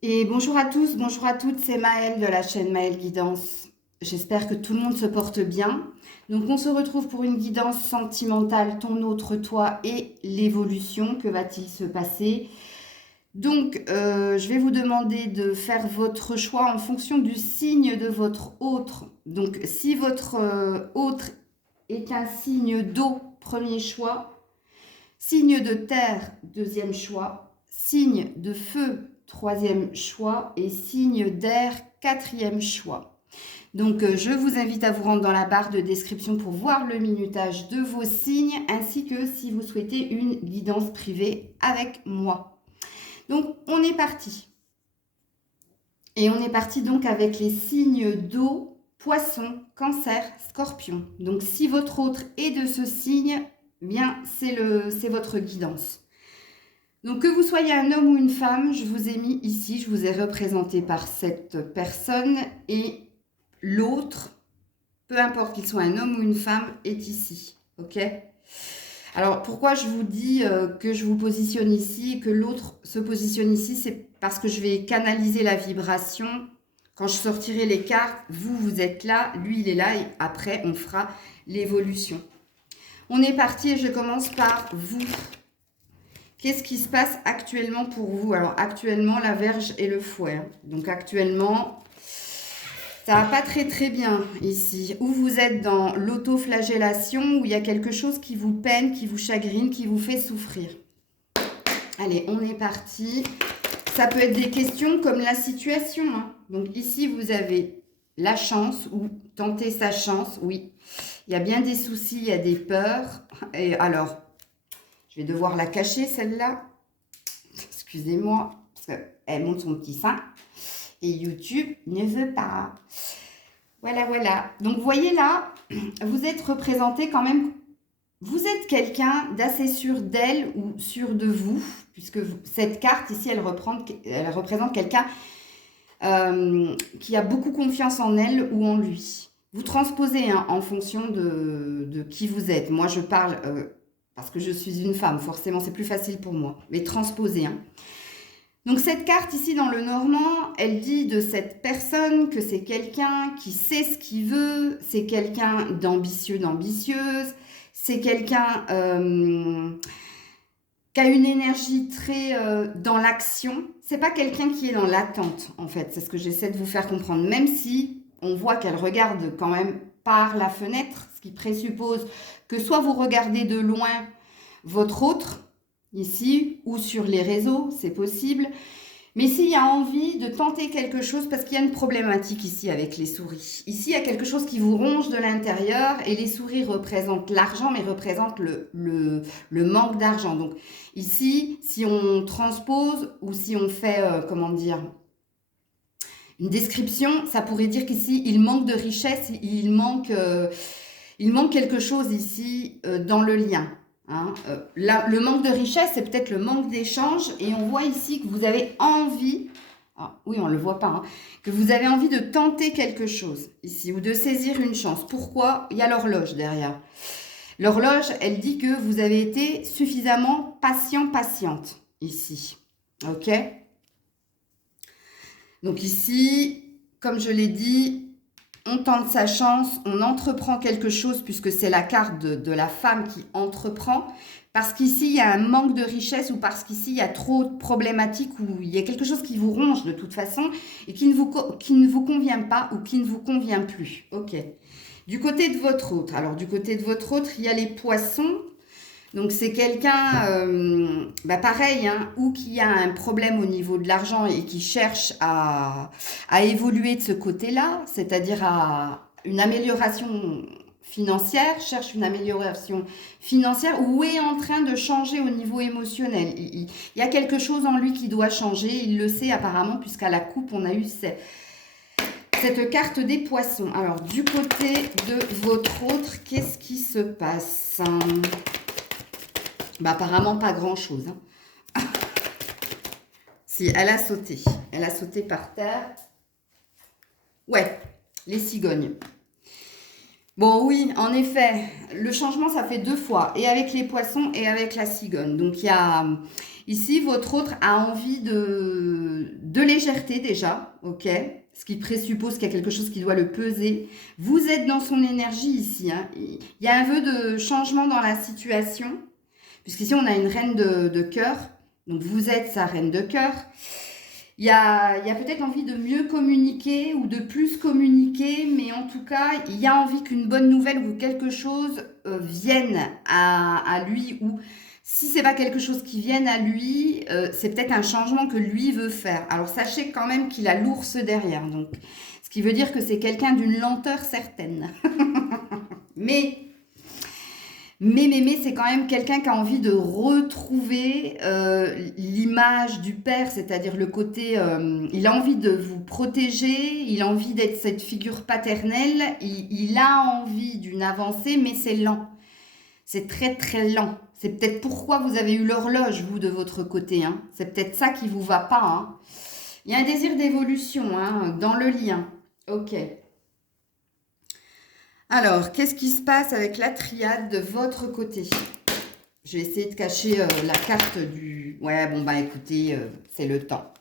Et bonjour à tous, bonjour à toutes, c'est Maëlle de la chaîne Maëlle Guidance. J'espère que tout le monde se porte bien. Donc on se retrouve pour une guidance sentimentale, ton autre toi et l'évolution. Que va-t-il se passer? Donc je vais vous demander de faire votre choix en fonction du signe de votre autre. Donc si votre autre est un signe d'eau, premier choix. Signe de terre, deuxième choix. Signe de feu, troisième choix. Et signe d'air, quatrième choix. Donc, je vous invite à vous rendre dans la barre de description pour voir le minutage de vos signes, ainsi que si vous souhaitez une guidance privée avec moi. Donc, on est parti. Et on est parti donc avec les signes d'eau, poisson, cancer, scorpion. Donc, si votre autre est de ce signe, bien, c'est votre guidance. Donc que vous soyez un homme ou une femme, je vous ai mis ici, je vous ai représenté par cette personne et l'autre, peu importe qu'il soit un homme ou une femme, est ici. Ok? Alors pourquoi je vous dis que je vous positionne ici et que l'autre se positionne ici, c'est parce que je vais canaliser la vibration. Quand je sortirai les cartes, vous êtes là, lui il est là et après on fera l'évolution. On est parti et je commence par vous. Qu'est-ce qui se passe actuellement pour vous? Alors actuellement, la Vierge et le fouet. Donc actuellement, ça va pas très bien ici. Ou vous êtes dans l'autoflagellation, où il y a quelque chose qui vous peine, qui vous chagrine, qui vous fait souffrir. Allez, on est parti. Ça peut être des questions comme la situation, hein. Donc ici, vous avez la chance ou tenter sa chance. Oui, il y a bien des soucis, il y a des peurs. Et alors, je vais devoir la cacher celle-là. Excusez-moi, parce qu'elle montre son petit sein. Et YouTube ne veut pas. Voilà, voilà. Donc, vous voyez là, vous êtes représenté quand même. Vous êtes quelqu'un d'assez sûr d'elle ou sûr de vous, puisque cette carte ici, elle représente quelqu'un qui a beaucoup confiance en elle ou en lui. Vous transposez hein, en fonction de qui vous êtes. Moi, je parle parce que je suis une femme, forcément, c'est plus facile pour moi. Mais transposez. Hein. Donc cette carte ici dans le normand, elle dit de cette personne que c'est quelqu'un qui sait ce qu'il veut, c'est quelqu'un d'ambitieux, d'ambitieuse, c'est quelqu'un qui a une énergie très dans l'action. C'est pas quelqu'un qui est dans l'attente en fait, c'est ce que j'essaie de vous faire comprendre. Même si on voit qu'elle regarde quand même par la fenêtre, ce qui présuppose que soit vous regardez de loin votre autre, ici, ou sur les réseaux, c'est possible. Mais s'il y a envie de tenter quelque chose, parce qu'il y a une problématique ici avec les souris. Ici, il y a quelque chose qui vous ronge de l'intérieur et les souris représentent l'argent, mais représentent le manque d'argent. Donc ici, si on transpose ou si on fait, comment dire, une description, ça pourrait dire qu'ici, il manque de richesse, il manque quelque chose ici dans le lien. Hein. Le manque de richesse, c'est peut-être le manque d'échange. Et on voit ici que vous avez envie, oui, on ne le voit pas, hein, que vous avez envie de tenter quelque chose ici ou de saisir une chance. Pourquoi? Il y a l'horloge derrière. L'horloge, elle dit que vous avez été suffisamment patient, patiente ici. Ok? Donc ici, comme je l'ai dit, on tente sa chance, on entreprend quelque chose puisque c'est la carte de la femme qui entreprend. Parce qu'ici, il y a un manque de richesse ou parce qu'ici, il y a trop de problématiques ou il y a quelque chose qui vous ronge de toute façon et qui ne vous convient pas ou qui ne vous convient plus. Ok. Du côté de votre autre, alors du côté de votre autre, il y a les poissons. Donc c'est quelqu'un, pareil, hein, ou qui a un problème au niveau de l'argent et qui cherche à évoluer de ce côté-là, c'est-à-dire à une amélioration financière, cherche une amélioration financière ou est en train de changer au niveau émotionnel. Il y a quelque chose en lui qui doit changer, il le sait apparemment puisqu'à la coupe on a eu cette carte des poissons. Alors du côté de votre autre, qu'est-ce qui se passe ? Apparemment, pas grand-chose. Hein. Si, elle a sauté. Elle a sauté par terre. Ouais, les cigognes. Bon, oui, en effet, le changement, ça fait 2 fois. Et avec les poissons et avec la cigogne. Donc, il y a... Ici, votre autre a envie de légèreté déjà, ok? Ce qui présuppose qu'il y a quelque chose qui doit le peser. Vous êtes dans son énergie ici, hein. Il y a un vœu de changement dans la situation, puisqu'ici on a une reine de cœur, donc vous êtes sa reine de cœur. Il y a peut-être envie de mieux communiquer ou de plus communiquer, mais en tout cas, il y a envie qu'une bonne nouvelle ou quelque chose vienne à lui, ou si c'est pas quelque chose qui vienne à lui, c'est peut-être un changement que lui veut faire. Alors sachez quand même qu'il a l'ours derrière, donc ce qui veut dire que c'est quelqu'un d'une lenteur certaine. Mais c'est quand même quelqu'un qui a envie de retrouver l'image du père, c'est-à-dire le côté, il a envie de vous protéger, il a envie d'être cette figure paternelle, il a envie d'une avancée, mais c'est lent. C'est très très lent. C'est peut-être pourquoi vous avez eu l'horloge, vous, de votre côté, hein. C'est peut-être ça qui vous va pas, hein. Il y a un désir d'évolution, hein, dans le lien. Ok. Alors, qu'est-ce qui se passe avec la triade de votre côté? Je vais essayer de cacher la carte du... Ouais, bon, bah écoutez, c'est le temps.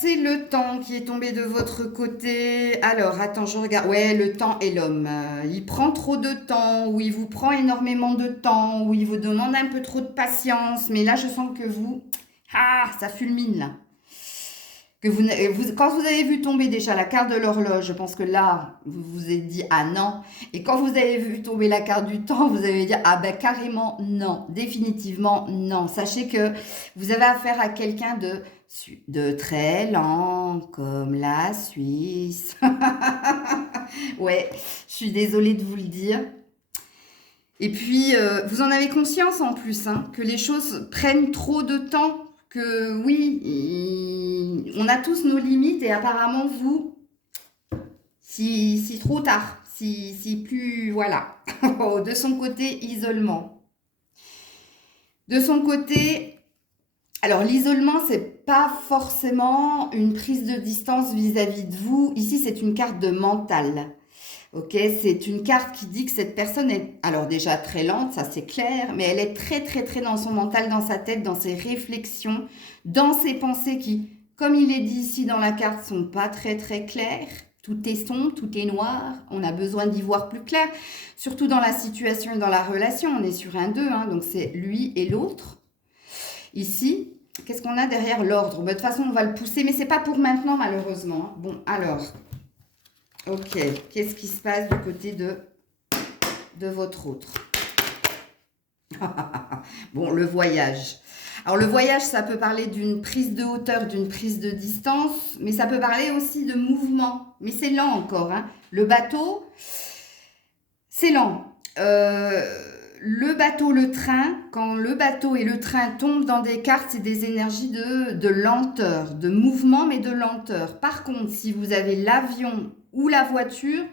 C'est le temps qui est tombé de votre côté. Alors, attends, je regarde. Ouais, le temps et l'homme. Il prend trop de temps, ou il vous prend énormément de temps, ou il vous demande un peu trop de patience. Mais là, je sens que vous... Ah, ça fulmine, là. Que quand vous avez vu tomber déjà la carte de l'horloge, je pense que là, vous vous êtes dit « Ah non ». Et quand vous avez vu tomber la carte du temps, vous avez dit « Ah ben carrément non, définitivement non ». Sachez que vous avez affaire à quelqu'un de très lent, comme la Suisse. Ouais, je suis désolée de vous le dire. Et puis, vous en avez conscience en plus, hein, que les choses prennent trop de temps. Que oui, on a tous nos limites et apparemment vous, si trop tard, si plus, voilà. De son côté, isolement. De son côté, alors l'isolement, c'est pas forcément une prise de distance vis-à-vis de vous. Ici, c'est une carte de mental. Ok, c'est une carte qui dit que cette personne est, alors déjà très lente, ça c'est clair, mais elle est très très très dans son mental, dans sa tête, dans ses réflexions, dans ses pensées qui, comme il est dit ici dans la carte, sont pas très très claires. Tout est sombre, tout est noir, on a besoin d'y voir plus clair, surtout dans la situation et dans la relation, on est sur un 2, hein, donc c'est lui et l'autre. Ici, qu'est-ce qu'on a derrière l'ordre? De toute façon, on va le pousser, mais c'est pas pour maintenant malheureusement. Bon, alors... Ok, qu'est-ce qui se passe du côté de votre autre? Bon, le voyage. Alors, le voyage, ça peut parler d'une prise de hauteur, d'une prise de distance, mais ça peut parler aussi de mouvement. Mais c'est lent encore, hein. Le bateau, c'est lent. Le bateau, le train, quand le bateau et le train tombent dans des cartes, c'est des énergies de lenteur, de mouvement, mais de lenteur. Par contre, si vous avez l'avion ou la voiture,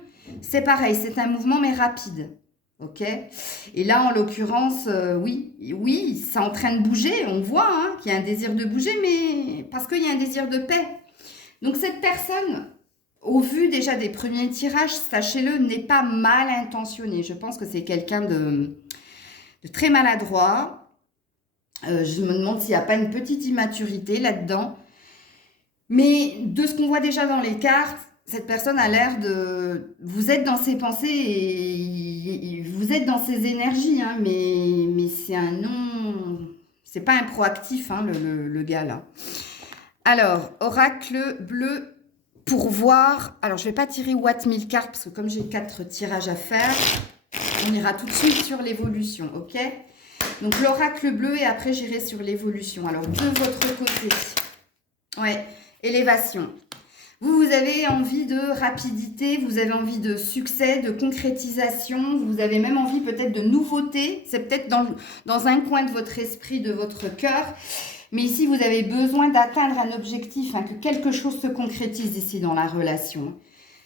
c'est pareil, c'est un mouvement, mais rapide. Ok? Et là, en l'occurrence, oui, c'est en train de bouger. On voit hein, qu'il y a un désir de bouger, mais parce qu'il y a un désir de paix. Donc, cette personne... Au vu déjà des premiers tirages, sachez-le, n'est pas mal intentionné. Je pense que c'est quelqu'un de très maladroit. Je me demande s'il n'y a pas une petite immaturité là-dedans. Mais de ce qu'on voit déjà dans les cartes, cette personne a l'air de... Vous êtes dans ses pensées et vous êtes dans ses énergies, hein, mais c'est un non... C'est pas un proactif, hein, le gars là. Alors, oracle bleu... Pour voir, alors je ne vais pas tirer Watt 1000 cartes parce que comme j'ai 4 tirages à faire, on ira tout de suite sur l'évolution, ok? Donc l'oracle bleu et après j'irai sur l'évolution. Alors de votre côté, ouais, élévation. Vous avez envie de rapidité, vous avez envie de succès, de concrétisation, vous avez même envie peut-être de nouveauté. C'est peut-être dans un coin de votre esprit, de votre cœur. Mais ici, vous avez besoin d'atteindre un objectif, hein, que quelque chose se concrétise ici dans la relation.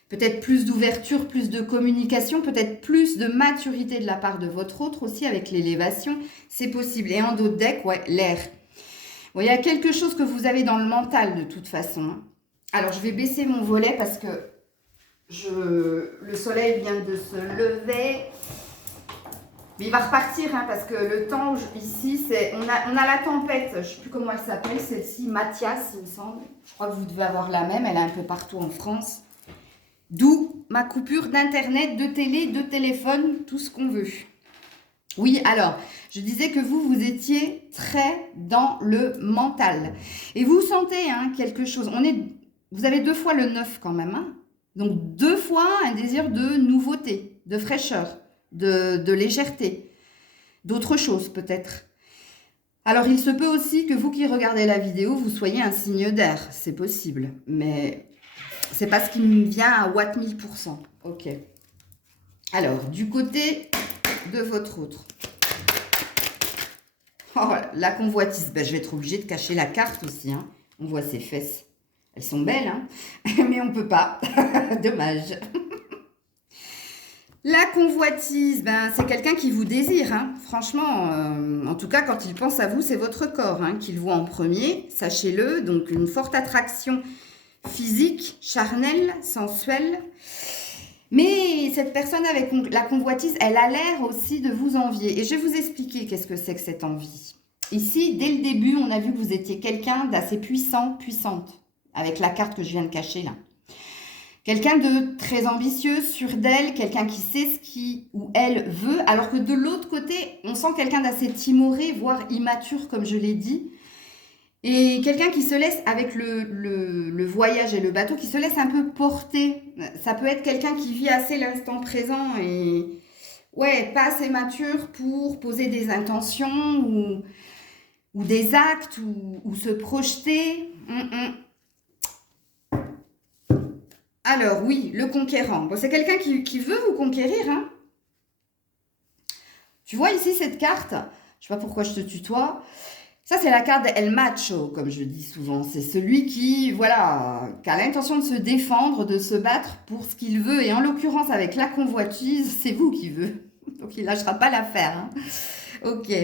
Peut-être plus d'ouverture, plus de communication, peut-être plus de maturité de la part de votre autre aussi avec l'élévation. C'est possible. Et en dos de deck, ouais, l'air. Bon, il y a quelque chose que vous avez dans le mental de toute façon. Hein. Alors, je vais baisser mon volet parce que le soleil vient de se lever. Mais il va repartir, hein, parce que le temps, ici, c'est on a la tempête. Je ne sais plus comment elle s'appelle, celle-ci, Mathias, il me semble. Je crois que vous devez avoir la même, elle est un peu partout en France. D'où ma coupure d'internet, de télé, de téléphone, tout ce qu'on veut. Oui, alors, je disais que vous étiez très dans le mental. Et vous sentez quelque chose. Vous avez 2 fois le 9 quand même. Hein. Donc 2 fois un désir de nouveauté, de fraîcheur, de légèreté, d'autre chose peut-être. Alors, il se peut aussi que vous qui regardez la vidéo, vous soyez un signe d'air. C'est possible, mais c'est pas ce qui me vient à Watt 1000%. Ok. Alors, du côté de votre autre. Oh, la convoitise. Ben, je vais être obligée de cacher la carte aussi. Hein. On voit ses fesses. Elles sont belles, hein. Mais on ne peut pas. Dommage. La convoitise, ben, c'est quelqu'un qui vous désire. Hein. Franchement, en tout cas, quand il pense à vous, c'est votre corps qu'il voit en premier. Sachez-le. Donc, une forte attraction physique, charnelle, sensuelle. Mais cette personne avec la convoitise, elle a l'air aussi de vous envier. Et je vais vous expliquer qu'est-ce que c'est que cette envie. Ici, dès le début, on a vu que vous étiez quelqu'un d'assez puissant, puissante. Avec la carte que je viens de cacher là. Quelqu'un de très ambitieux, sûr d'elle, quelqu'un qui sait ce qu'il ou elle veut. Alors que de l'autre côté, on sent quelqu'un d'assez timoré, voire immature, comme je l'ai dit. Et quelqu'un qui se laisse, avec le voyage et le bateau, qui se laisse un peu porter. Ça peut être quelqu'un qui vit assez l'instant présent et ouais, pas assez mature pour poser des intentions ou des actes ou se projeter. Alors oui, le conquérant. Bon, c'est quelqu'un qui veut vous conquérir. Hein. Tu vois ici cette carte, je sais pas pourquoi je te tutoie. Ça, c'est la carte El Macho, comme je dis souvent. C'est celui qui, voilà, qui a l'intention de se défendre, de se battre pour ce qu'il veut. Et en l'occurrence, avec la convoitise, c'est vous qui veut. Donc, il ne lâchera pas l'affaire. Hein. Ok. Il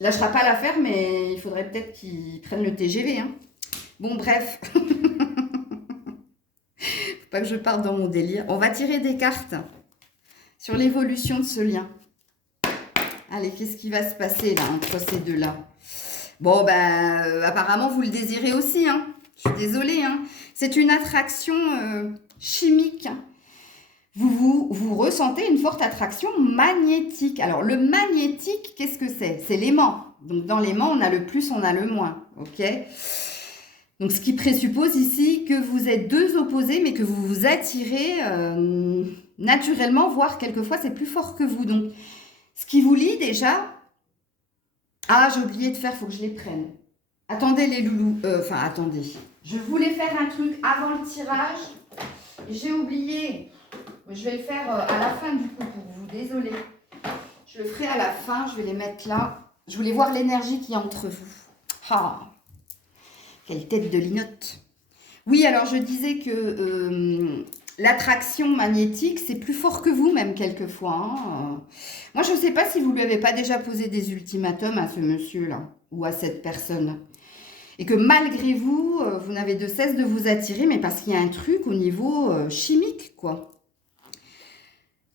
ne lâchera pas l'affaire, mais il faudrait peut-être qu'il prenne le TGV. Hein. Bon, bref. Faut pas que je parte dans mon délire. On va tirer des cartes sur l'évolution de ce lien. Allez, qu'est-ce qui va se passer là entre ces deux-là? Bon, ben, apparemment, vous le désirez aussi. Hein. Je suis désolée. Hein. C'est une attraction chimique. Vous ressentez une forte attraction magnétique. Alors, le magnétique, qu'est-ce que c'est? C'est l'aimant. Donc, dans l'aimant, on a le plus, on a le moins. OK? Donc, ce qui présuppose ici que vous êtes 2 opposés, mais que vous vous attirez naturellement, voire quelquefois, c'est plus fort que vous. Donc, ce qui vous lie déjà... Ah, j'ai oublié de faire, il faut que je les prenne. Attendez les loulous. Attendez. Je voulais faire un truc avant le tirage. J'ai oublié. Je vais le faire à la fin du coup pour vous. Désolée. Je le ferai à la fin. Je vais les mettre là. Je voulais voir l'énergie qu'il y a entre vous. Ah, quelle tête de linotte. Oui, alors je disais que... l'attraction magnétique, c'est plus fort que vous, même quelquefois. Hein. Moi, je ne sais pas si vous ne lui avez pas déjà posé des ultimatums à ce monsieur-là, ou à cette personne. Et que malgré vous, vous n'avez de cesse de vous attirer, mais parce qu'il y a un truc au niveau chimique, quoi.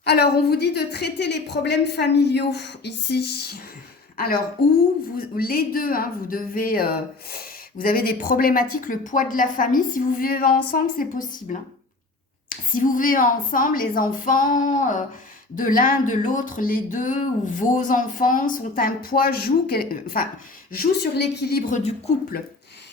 Alors, on vous dit de traiter les problèmes familiaux, ici. Alors, les deux, hein, vous devez... vous avez des problématiques, le poids de la famille. Si vous vivez ensemble, c'est possible, hein. Si vous vivez ensemble, les enfants de l'un, de l'autre, les deux, ou vos enfants sont un poids, jouent sur l'équilibre du couple.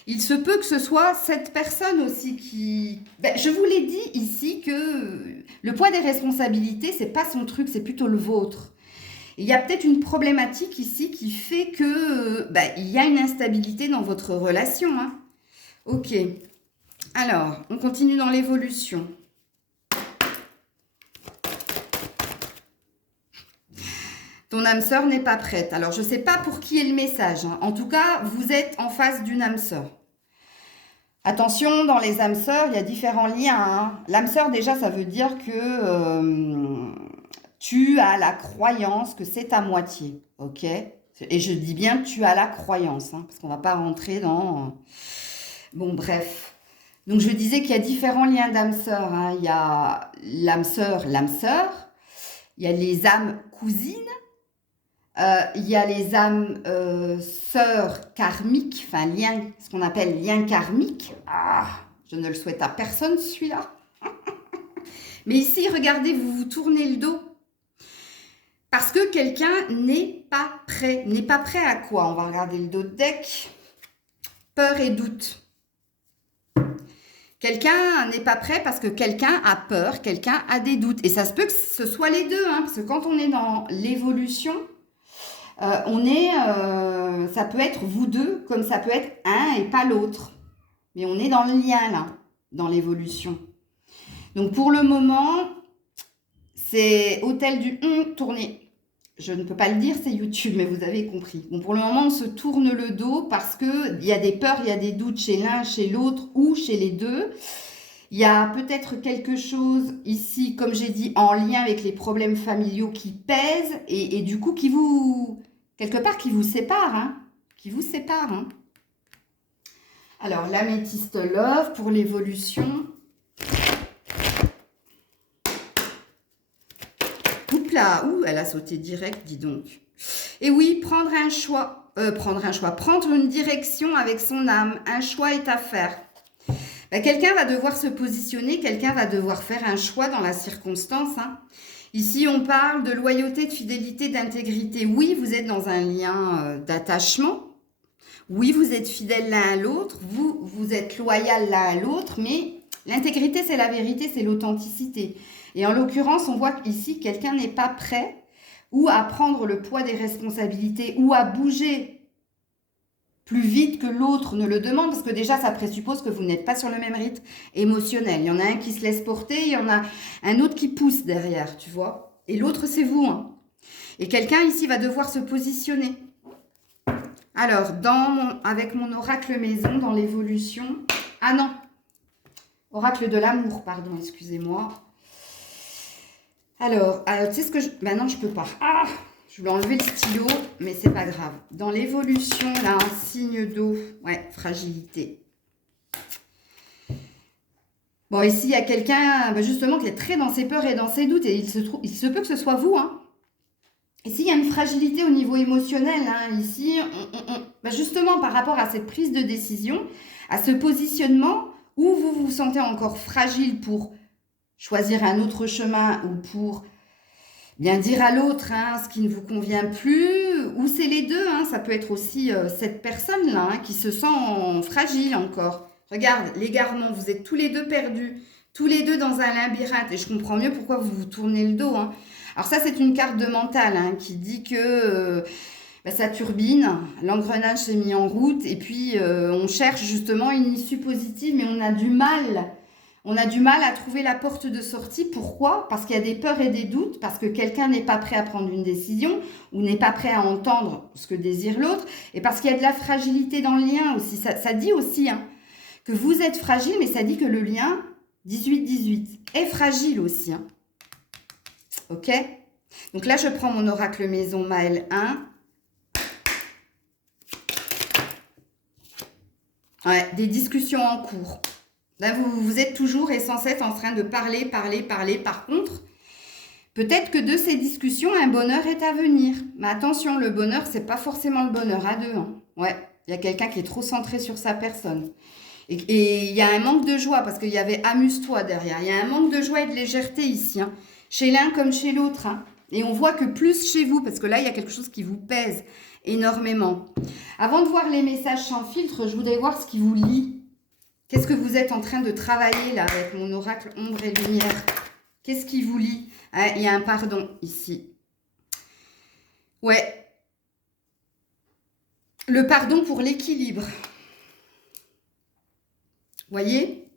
Il se peut que ce soit cette personne aussi qui... Ben, je vous l'ai dit ici que le poids des responsabilités, c'est pas son truc, c'est plutôt le vôtre. Il y a peut-être une problématique ici qui fait que il y a une instabilité dans votre relation. Hein. Ok. Alors, on continue dans l'évolution. Ton âme sœur n'est pas prête. Alors, je ne sais pas pour qui est le message. Hein. En tout cas, vous êtes en face d'une âme sœur. Attention, dans les âmes sœurs, il y a différents liens. Hein. L'âme sœur, déjà, ça veut dire que tu as la croyance que c'est ta moitié. Ok? Et je dis bien tu as la croyance. Hein, parce qu'on ne va pas rentrer dans... Bon, bref. Donc, je disais qu'il y a différents liens d'âme sœur. Hein. Il y a l'âme sœur, l'âme sœur. Il y a les âmes cousines. Il y a les âmes sœurs karmiques, enfin liens, ce qu'on appelle liens karmiques. Ah, je ne le souhaite à personne celui-là. Mais ici, regardez, vous vous tournez le dos. Parce que quelqu'un n'est pas prêt. N'est pas prêt à quoi? On va regarder le dos de deck. Peur et doute. Quelqu'un n'est pas prêt parce que quelqu'un a peur, quelqu'un a des doutes. Et ça se peut que ce soit les deux, hein, parce que quand on est dans l'évolution, ça peut être vous deux, comme ça peut être un et pas l'autre. Mais on est dans le lien, là, dans l'évolution. Donc, pour le moment, c'est hôtel du tourné. Je ne peux pas le dire, c'est YouTube, mais vous avez compris. Bon, pour le moment, on se tourne le dos parce qu'il y a des peurs, il y a des doutes chez l'un, chez l'autre ou chez les deux. Il y a peut-être quelque chose ici, comme j'ai dit, en lien avec les problèmes familiaux qui pèsent et du coup, qui vous, quelque part, qui vous sépare, hein, qui vous sépare. Hein. Alors, l'améthyste love pour l'évolution. Oups là, ouh, elle a sauté direct, dis donc. Et oui, prendre une direction avec son âme. Un choix est à faire. Ben, quelqu'un va devoir se positionner, quelqu'un va devoir faire un choix dans la circonstance. Hein. Ici, on parle de loyauté, de fidélité, d'intégrité. Oui, vous êtes dans un lien d'attachement. Oui, vous êtes fidèles l'un à l'autre. Vous êtes loyal l'un à l'autre. Mais l'intégrité, c'est la vérité, c'est l'authenticité. Et en l'occurrence, on voit qu'ici, quelqu'un n'est pas prêt ou à prendre le poids des responsabilités ou à bouger plus vite que l'autre ne le demande, parce que déjà, ça présuppose que vous n'êtes pas sur le même rythme émotionnel. Il y en a un qui se laisse porter, il y en a un autre qui pousse derrière, tu vois. Et l'autre, c'est vous. Hein. Et quelqu'un ici va devoir se positionner. Alors, avec mon oracle maison, dans l'évolution... Ah non, oracle de l'amour, pardon, excusez-moi. Alors, tu sais ce que je... Ben non, je peux pas. Ah, je voulais enlever le stylo, mais c'est pas grave. Dans l'évolution, là, un signe d'eau. Ouais, fragilité. Bon, ici, il y a quelqu'un, justement, qui est très dans ses peurs et dans ses doutes. Et il se peut que ce soit vous, hein. Ici, il y a une fragilité au niveau émotionnel. Hein. Ici, justement, par rapport à cette prise de décision, à ce positionnement où vous vous sentez encore fragile pour choisir un autre chemin ou pour bien dire à l'autre hein, ce qui ne vous convient plus, ou c'est les deux, hein, ça peut être aussi cette personne-là hein, qui se sent fragile encore. Regarde, l'égarement, vous êtes tous les deux perdus, tous les deux dans un labyrinthe, et je comprends mieux pourquoi vous vous tournez le dos. Hein. Alors ça, c'est une carte de mental hein, qui dit que ça turbine, l'engrenage s'est mis en route, et puis on cherche justement une issue positive, mais on a du mal. On a du mal à trouver la porte de sortie. Pourquoi? Parce qu'il y a des peurs et des doutes, parce que quelqu'un n'est pas prêt à prendre une décision ou n'est pas prêt à entendre ce que désire l'autre, et parce qu'il y a de la fragilité dans le lien aussi. Ça dit aussi hein, que vous êtes fragile, mais ça dit que le lien 18-18 est fragile aussi. Hein. Ok? Donc là, je prends mon oracle maison Maël 1. Ouais, des discussions en cours. Là, vous êtes toujours et sans être en train de parler. Par contre, peut-être que de ces discussions, un bonheur est à venir. Mais attention, le bonheur, c'est pas forcément le bonheur à deux. Hein. Ouais, il y a quelqu'un qui est trop centré sur sa personne. Et il y a un manque de joie, parce qu'il y avait amuse-toi derrière. Il y a un manque de joie et de légèreté ici, hein, chez l'un comme chez l'autre. Hein. Et on voit que plus chez vous, parce que là, il y a quelque chose qui vous pèse énormément. Avant de voir les messages sans filtre, je voudrais voir ce qui vous lie. Qu'est-ce que vous êtes en train de travailler là avec mon oracle ombre et lumière? Qu'est-ce qui vous lie? Il y a un pardon ici. Ouais. Le pardon pour l'équilibre. Voyez?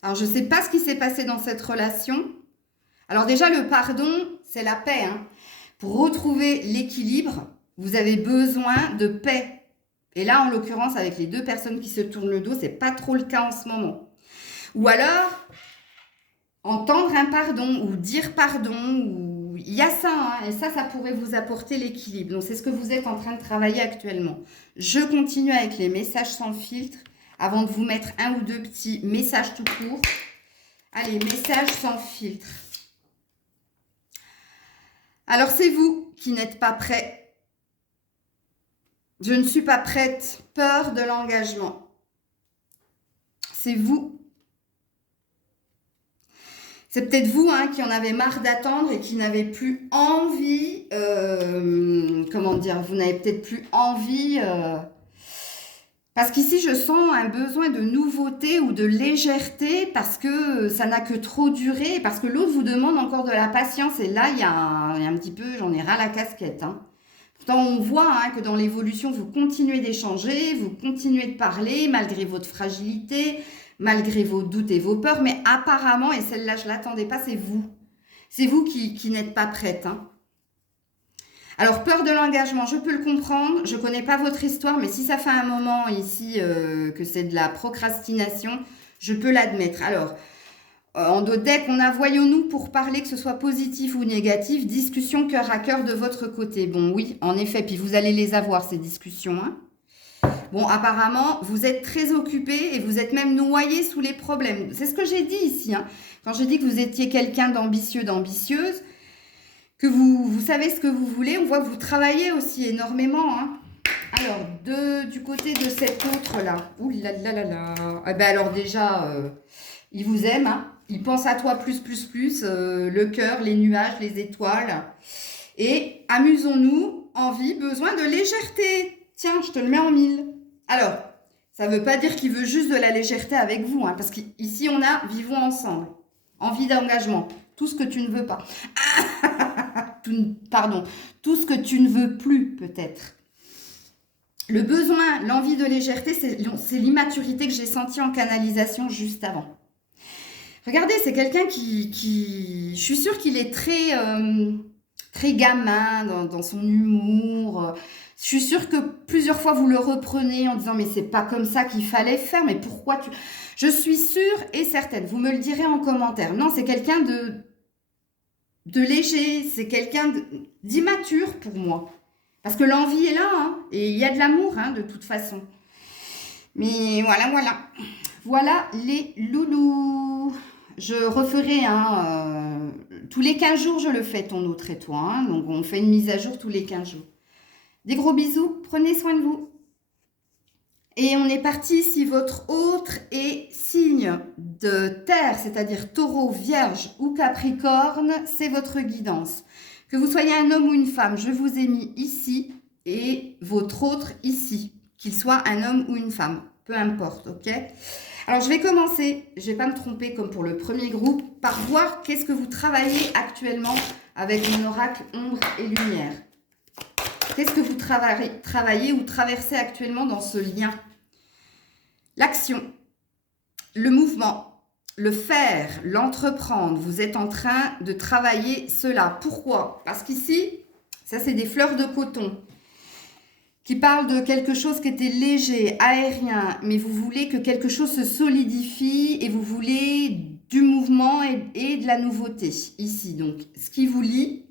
Alors, je ne sais pas ce qui s'est passé dans cette relation. Alors déjà, le pardon, c'est la paix. Hein. Pour retrouver l'équilibre, vous avez besoin de paix. Et là, en l'occurrence, avec les deux personnes qui se tournent le dos, c'est pas trop le cas en ce moment. Ou alors, entendre un pardon ou dire pardon, ou il y a ça, hein, et ça pourrait vous apporter l'équilibre. Donc, c'est ce que vous êtes en train de travailler actuellement. Je continue avec les messages sans filtre, avant de vous mettre un ou deux petits messages tout court. Allez, messages sans filtre. Alors, c'est vous qui n'êtes pas prêt. Je ne suis pas prête. Peur de l'engagement. C'est vous. C'est peut-être vous qui en avez marre d'attendre et qui n'avez plus envie, comment dire, vous n'avez peut-être plus envie, parce qu'ici je sens un besoin de nouveauté ou de légèreté parce que ça n'a que trop duré, parce que l'autre vous demande encore de la patience et là il y a un petit peu, j'en ai ras la casquette. Pourtant on voit que dans l'évolution vous continuez d'échanger, vous continuez de parler malgré votre fragilité, malgré vos doutes et vos peurs, mais apparemment, et celle-là, je ne l'attendais pas, c'est vous. C'est vous qui n'êtes pas prête. Alors, peur de l'engagement, je peux le comprendre. Je ne connais pas votre histoire, mais si ça fait un moment ici que c'est de la procrastination, je peux l'admettre. Alors, en dos de deck, on a voyons-nous pour parler, que ce soit positif ou négatif, discussion cœur à cœur de votre côté. Bon, oui, en effet, puis vous allez les avoir, ces discussions. Bon, apparemment, vous êtes très occupé et vous êtes même noyé sous les problèmes. C'est ce que j'ai dit ici. Quand j'ai dit que vous étiez quelqu'un d'ambitieux, d'ambitieuse, que vous savez ce que vous voulez, on voit que vous travaillez aussi énormément. Alors, du côté de cet autre-là, ouh là là là là. Eh ben alors déjà, il vous aime. Il pense à toi plus, le cœur, les nuages, les étoiles. Et amusons-nous, envie, besoin de légèreté. Tiens, je te le mets en 1000. Alors, ça ne veut pas dire qu'il veut juste de la légèreté avec vous, parce qu'ici, on a vivons ensemble. Envie d'engagement. Tout ce que tu ne veux pas. Pardon. Tout ce que tu ne veux plus, peut-être. Le besoin, l'envie de légèreté, c'est l'immaturité que j'ai sentie en canalisation juste avant. Regardez, c'est quelqu'un qui... Je suis sûre qu'il est très, très gamin dans son humour. Je suis sûre que plusieurs fois vous le reprenez en disant mais c'est pas comme ça qu'il fallait faire, mais pourquoi tu... Je suis sûre et certaine, vous me le direz en commentaire. Non, c'est quelqu'un de léger, c'est quelqu'un d'immature pour moi. Parce que l'envie est là, et il y a de l'amour de toute façon. Mais voilà, voilà. Voilà les loulous. Je referai, tous les 15 jours je le fais ton autre et toi. Donc on fait une mise à jour tous les 15 jours. Des gros bisous, prenez soin de vous. Et on est parti si votre autre est signe de terre, c'est-à-dire taureau, vierge ou capricorne, c'est votre guidance. Que vous soyez un homme ou une femme, je vous ai mis ici et votre autre ici, qu'il soit un homme ou une femme, peu importe, ok? Alors je vais commencer, je ne vais pas me tromper comme pour le premier groupe, par voir qu'est-ce que vous travaillez actuellement avec mon oracle ombre et lumière. Qu'est-ce que vous travaillez ou traversez actuellement dans ce lien? L'action, le mouvement, le faire, l'entreprendre. Vous êtes en train de travailler cela. Pourquoi? Parce qu'ici, ça c'est des fleurs de coton qui parlent de quelque chose qui était léger, aérien, mais vous voulez que quelque chose se solidifie et vous voulez du mouvement et de la nouveauté ici. Donc, ce qui vous lie.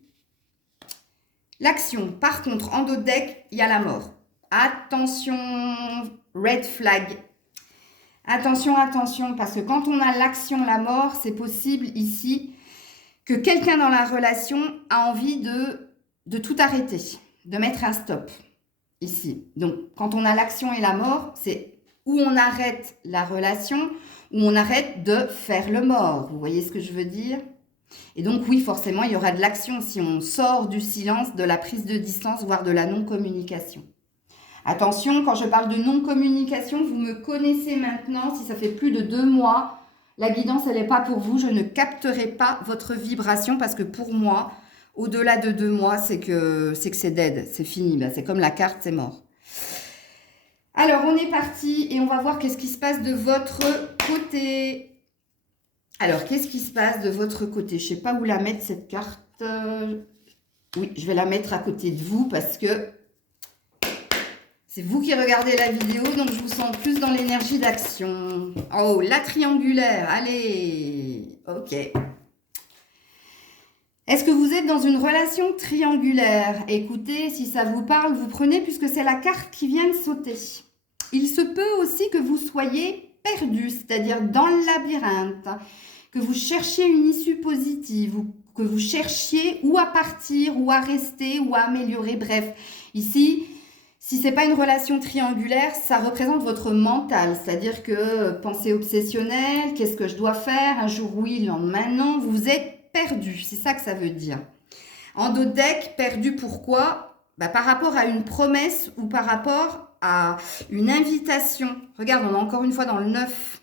L'action, par contre, en dos de deck, il y a la mort. Attention, red flag. Attention, attention, parce que quand on a l'action, la mort, c'est possible ici que quelqu'un dans la relation a envie de tout arrêter, de mettre un stop ici. Donc, quand on a l'action et la mort, c'est où on arrête la relation, où on arrête de faire le mort. Vous voyez ce que je veux dire ? Et donc, oui, forcément, il y aura de l'action si on sort du silence, de la prise de distance, voire de la non-communication. Attention, quand je parle de non-communication, vous me connaissez maintenant. Si ça fait plus de 2 mois, la guidance, elle n'est pas pour vous. Je ne capterai pas votre vibration parce que pour moi, au-delà de 2 mois, c'est que c'est dead, c'est fini. C'est comme la carte, c'est mort. Alors, on est parti et on va voir qu'est-ce qui se passe de votre côté. Alors, qu'est-ce qui se passe de votre côté? Je ne sais pas où la mettre, cette carte. Oui, je vais la mettre à côté de vous parce que c'est vous qui regardez la vidéo, donc je vous sens plus dans l'énergie d'action. Oh, la triangulaire, allez. Ok. Est-ce que vous êtes dans une relation triangulaire? Écoutez, si ça vous parle, vous prenez puisque c'est la carte qui vient de sauter. Il se peut aussi que vous soyez perdu, c'est-à-dire dans le labyrinthe, que vous cherchiez une issue positive ou que vous cherchiez ou à partir, ou à rester, ou à améliorer. Bref, ici, si c'est pas une relation triangulaire, ça représente votre mental. C'est-à-dire que pensée obsessionnelle, qu'est-ce que je dois faire? Un jour oui, le lendemain non. Vous êtes perdu, c'est ça que ça veut dire. En dos de deck, perdu pourquoi? Par rapport à une promesse ou par rapport à une invitation. Regarde, on est encore une fois dans le 9.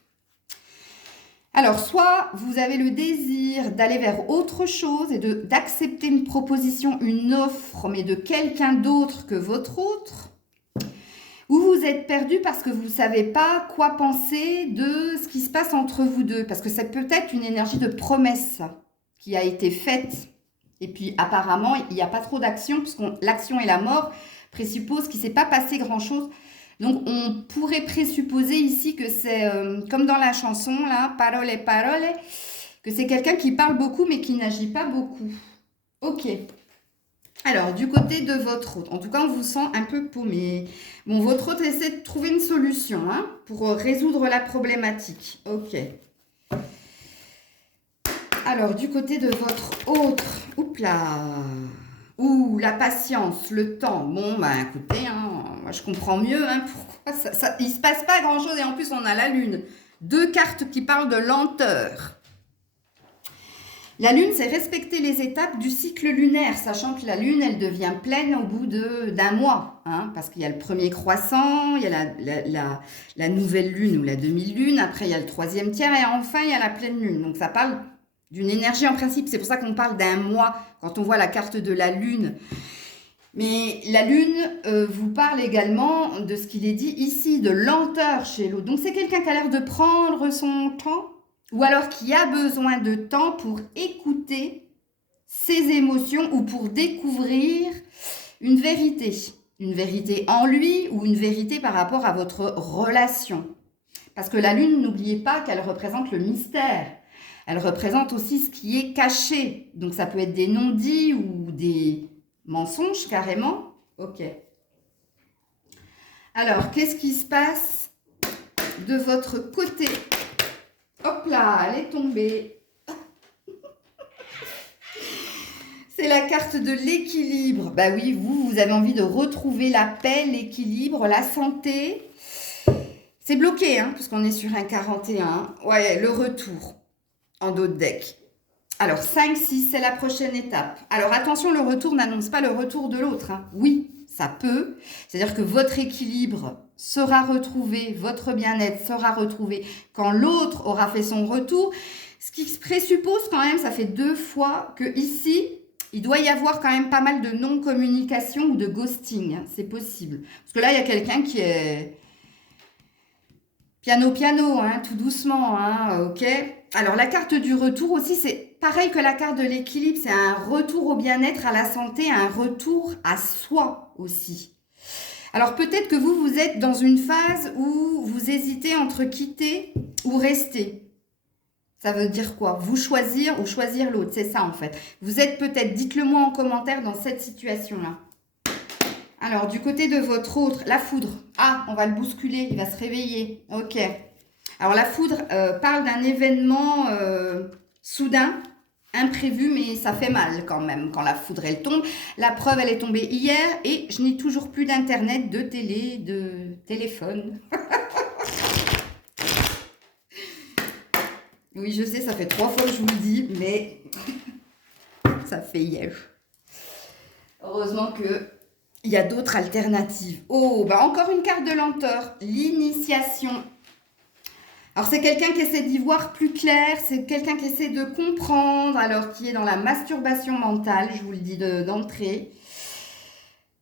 Alors, soit vous avez le désir d'aller vers autre chose et d'accepter une proposition, une offre, mais de quelqu'un d'autre que votre autre, ou vous êtes perdu parce que vous ne savez pas quoi penser de ce qui se passe entre vous deux, parce que c'est peut-être une énergie de promesse qui a été faite. Et puis, apparemment, il n'y a pas trop d'action, puisque l'action et la mort présupposent qu'il ne s'est pas passé grand-chose. Donc, on pourrait présupposer ici que c'est, comme dans la chanson, là, parole, parole, que c'est quelqu'un qui parle beaucoup, mais qui n'agit pas beaucoup. Ok. Alors, du côté de votre hôte, en tout cas, on vous sent un peu paumé. Bon, votre hôte essaie de trouver une solution pour résoudre la problématique. Ok. Alors, du côté de votre autre, oups là, la patience, le temps. Bon, écoutez, moi, je comprends mieux pourquoi il ne se passe pas grand-chose et en plus, on a la lune. 2 cartes qui parlent de lenteur. La lune, c'est respecter les étapes du cycle lunaire, sachant que la lune, elle devient pleine au bout d'un mois, parce qu'il y a le premier croissant, il y a la nouvelle lune ou la demi-lune, après il y a le 3e tiers et enfin il y a la pleine lune. Donc ça parle d'une énergie en principe, c'est pour ça qu'on parle d'un mois quand on voit la carte de la lune. Mais la lune vous parle également de ce qu'il est dit ici, de lenteur chez l'autre. Donc c'est quelqu'un qui a l'air de prendre son temps, ou alors qui a besoin de temps pour écouter ses émotions ou pour découvrir une vérité. Une vérité en lui ou une vérité par rapport à votre relation. Parce que la lune, n'oubliez pas qu'elle représente le mystère. Elle représente aussi ce qui est caché. Donc ça peut être des non-dits ou des mensonges carrément. Ok. Alors, qu'est-ce qui se passe de votre côté? Hop là, elle est tombée. C'est la carte de l'équilibre. Bah oui, vous avez envie de retrouver la paix, l'équilibre, la santé. C'est bloqué, puisqu'on est sur un 41. Ouais, le retour en dos de deck. Alors, 5, 6, c'est la prochaine étape. Alors, attention, le retour n'annonce pas le retour de l'autre. Oui, ça peut. C'est-à-dire que votre équilibre sera retrouvé, votre bien-être sera retrouvé quand l'autre aura fait son retour. Ce qui présuppose quand même, ça fait 2 fois que ici, il doit y avoir quand même pas mal de non-communication ou de ghosting. C'est possible. Parce que là, il y a quelqu'un qui est piano, tout doucement, ok. Alors, la carte du retour aussi, c'est pareil que la carte de l'équilibre. C'est un retour au bien-être, à la santé, un retour à soi aussi. Alors peut-être que vous êtes dans une phase où vous hésitez entre quitter ou rester. Ça veut dire quoi? Vous choisir ou choisir l'autre, c'est ça en fait. Vous êtes peut-être, dites-le moi en commentaire dans cette situation-là. Alors du côté de votre autre, la foudre. Ah, on va le bousculer, il va se réveiller. Ok. Alors la foudre parle d'un événement soudain, imprévu, mais ça fait mal quand même quand la foudre elle tombe. La preuve, elle est tombée hier et je n'ai toujours plus d'internet, de télé, de téléphone. Oui, je sais, ça fait 3 fois que je vous le dis, mais ça fait hier. Heureusement que il y a d'autres alternatives. Oh, encore une carte de lenteur, l'initiation. Alors, c'est quelqu'un qui essaie d'y voir plus clair, c'est quelqu'un qui essaie de comprendre, alors qui est dans la masturbation mentale, je vous le dis d'entrée.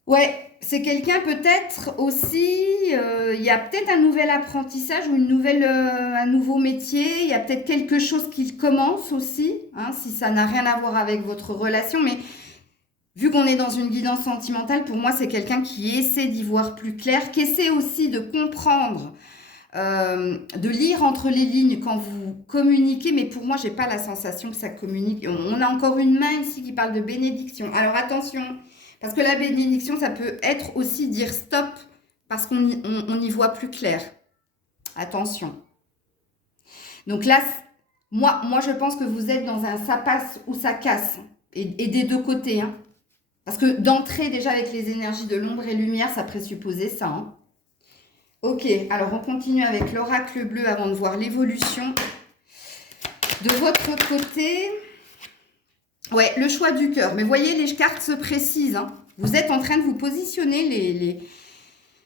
Ouais, c'est quelqu'un peut-être aussi, il y a peut-être un nouvel apprentissage ou un nouveau métier, il y a peut-être quelque chose qui commence aussi, si ça n'a rien à voir avec votre relation, mais vu qu'on est dans une guidance sentimentale, pour moi, c'est quelqu'un qui essaie d'y voir plus clair, qui essaie aussi de comprendre, de lire entre les lignes quand vous communiquez, mais pour moi, j'ai pas la sensation que ça communique. On a encore une main ici qui parle de bénédiction. Alors attention, parce que la bénédiction, ça peut être aussi dire stop, parce qu'on y voit plus clair. Attention. Donc là, Moi, je pense que vous êtes dans un ça passe ou ça casse. Et des deux côtés, hein. Parce que d'entrer déjà avec les énergies de l'ombre et lumière, ça présupposait ça, hein. Ok, alors on continue avec l'oracle bleu avant de voir l'évolution. De votre côté, ouais, le choix du cœur. Mais voyez, les cartes se précisent, hein. Vous êtes en train de vous positionner,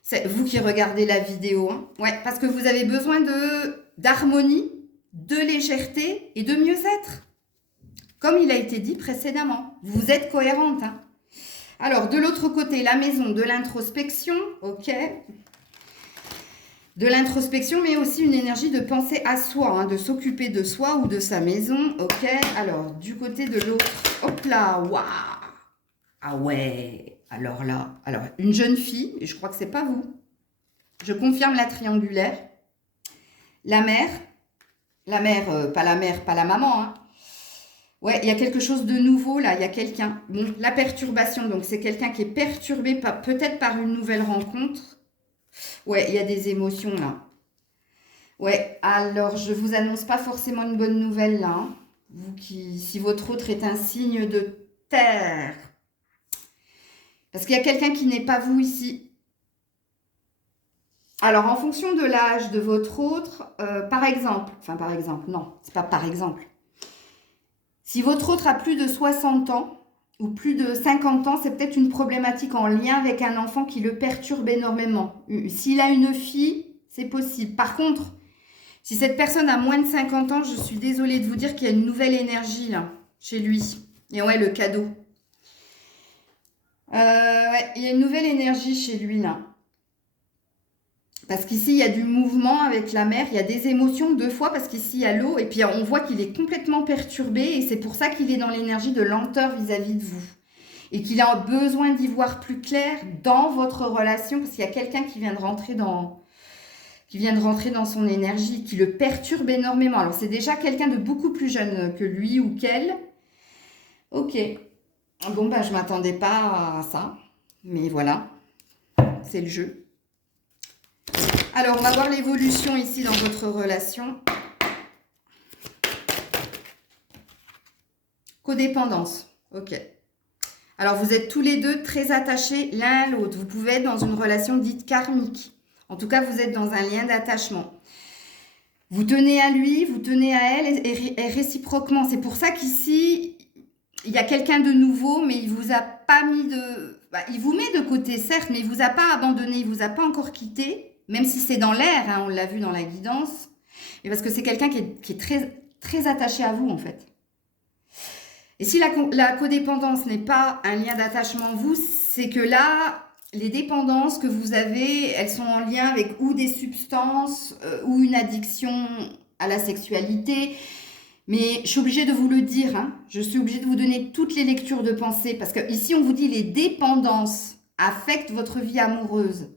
c'est vous qui regardez la vidéo, hein. Ouais, parce que vous avez besoin d'harmonie, de légèreté et de mieux-être. Comme il a été dit précédemment, vous êtes cohérente, hein. Alors, de l'autre côté, la maison de l'introspection, ok. De l'introspection, mais aussi une énergie de penser à soi, hein, de s'occuper de soi ou de sa maison, ok. Alors, du côté de l'autre, hop là, waouh. Ah ouais, alors là, alors une jeune fille, et je crois que c'est pas vous. Je confirme la triangulaire. La mère, pas la mère, pas la maman, hein. Ouais, il y a quelque chose de nouveau là, il y a quelqu'un. Bon, la perturbation, donc c'est quelqu'un qui est perturbé peut-être par une nouvelle rencontre. Ouais, il y a des émotions là. Ouais, alors je vous annonce pas forcément une bonne nouvelle là, hein. Vous qui, si votre autre est un signe de terre. Parce qu'il y a quelqu'un qui n'est pas vous ici. Alors, en fonction de l'âge de votre autre, par exemple, non, c'est pas par exemple. Si votre autre a plus de 60 ans ou plus de 50 ans, c'est peut-être une problématique en lien avec un enfant qui le perturbe énormément. S'il a une fille, c'est possible. Par contre, si cette personne a moins de 50 ans, je suis désolée de vous dire qu'il y a une nouvelle énergie là, chez lui. Et ouais, le cadeau. Ouais, il y a une nouvelle énergie chez lui là. Parce qu'ici, il y a du mouvement avec la mer, il y a des émotions deux fois, parce qu'ici, il y a l'eau, et puis on voit qu'il est complètement perturbé, et c'est pour ça qu'il est dans l'énergie de lenteur vis-à-vis de vous. Et qu'il a besoin d'y voir plus clair dans votre relation, parce qu'il y a quelqu'un qui vient de rentrer dans son énergie, qui le perturbe énormément. Alors, c'est déjà quelqu'un de beaucoup plus jeune que lui ou qu'elle. Ok. Bon, ben, je ne m'attendais pas à ça, mais voilà, c'est le jeu. Alors, on va voir l'évolution ici dans votre relation. Codépendance. Ok. Alors, vous êtes tous les deux très attachés l'un à l'autre. Vous pouvez être dans une relation dite karmique. En tout cas, vous êtes dans un lien d'attachement. Vous tenez à lui, vous tenez à elle et réciproquement. C'est pour ça qu'ici, il y a quelqu'un de nouveau, mais il vous a pas mis de... il vous met de côté, certes, mais il vous a pas abandonné, il vous a pas encore quitté. Même si c'est dans l'air, hein, on l'a vu dans la guidance. Et parce que c'est quelqu'un qui est très, très attaché à vous, en fait. Et si la codépendance n'est pas un lien d'attachement à vous, c'est que là, les dépendances que vous avez, elles sont en lien avec ou des substances ou une addiction à la sexualité. Mais je suis obligée de vous le dire, hein. Je suis obligée de vous donner toutes les lectures de pensée parce que ici on vous dit les dépendances affectent votre vie amoureuse.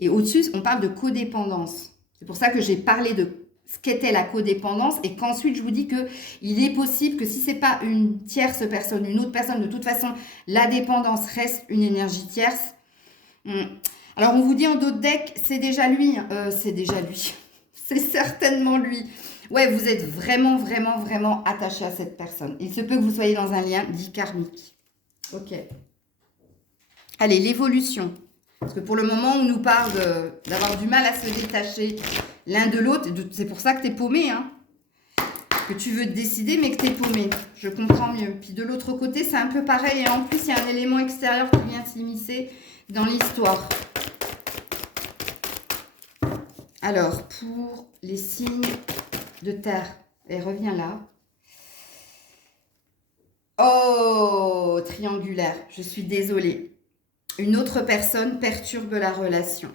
Et au-dessus, on parle de codépendance. C'est pour ça que j'ai parlé de ce qu'était la codépendance et qu'ensuite je vous dis que il est possible que si c'est pas une tierce personne, une autre personne, de toute façon, la dépendance reste une énergie tierce. Alors on vous dit en dos de deck, c'est déjà lui, c'est déjà lui, c'est certainement lui. Ouais, vous êtes vraiment, vraiment, vraiment attaché à cette personne. Il se peut que vous soyez dans un lien dit karmique. Ok. Allez, l'évolution. Parce que pour le moment, on nous parle d'avoir du mal à se détacher l'un de l'autre. C'est pour ça que tu es paumé, hein. Que tu veux te décider, mais que tu es paumé. Je comprends mieux. Puis de l'autre côté, c'est un peu pareil. Et en plus, il y a un élément extérieur qui vient s'immiscer dans l'histoire. Alors, pour les signes de terre. Et reviens là. Oh, triangulaire. Je suis désolée. Une autre personne perturbe la relation.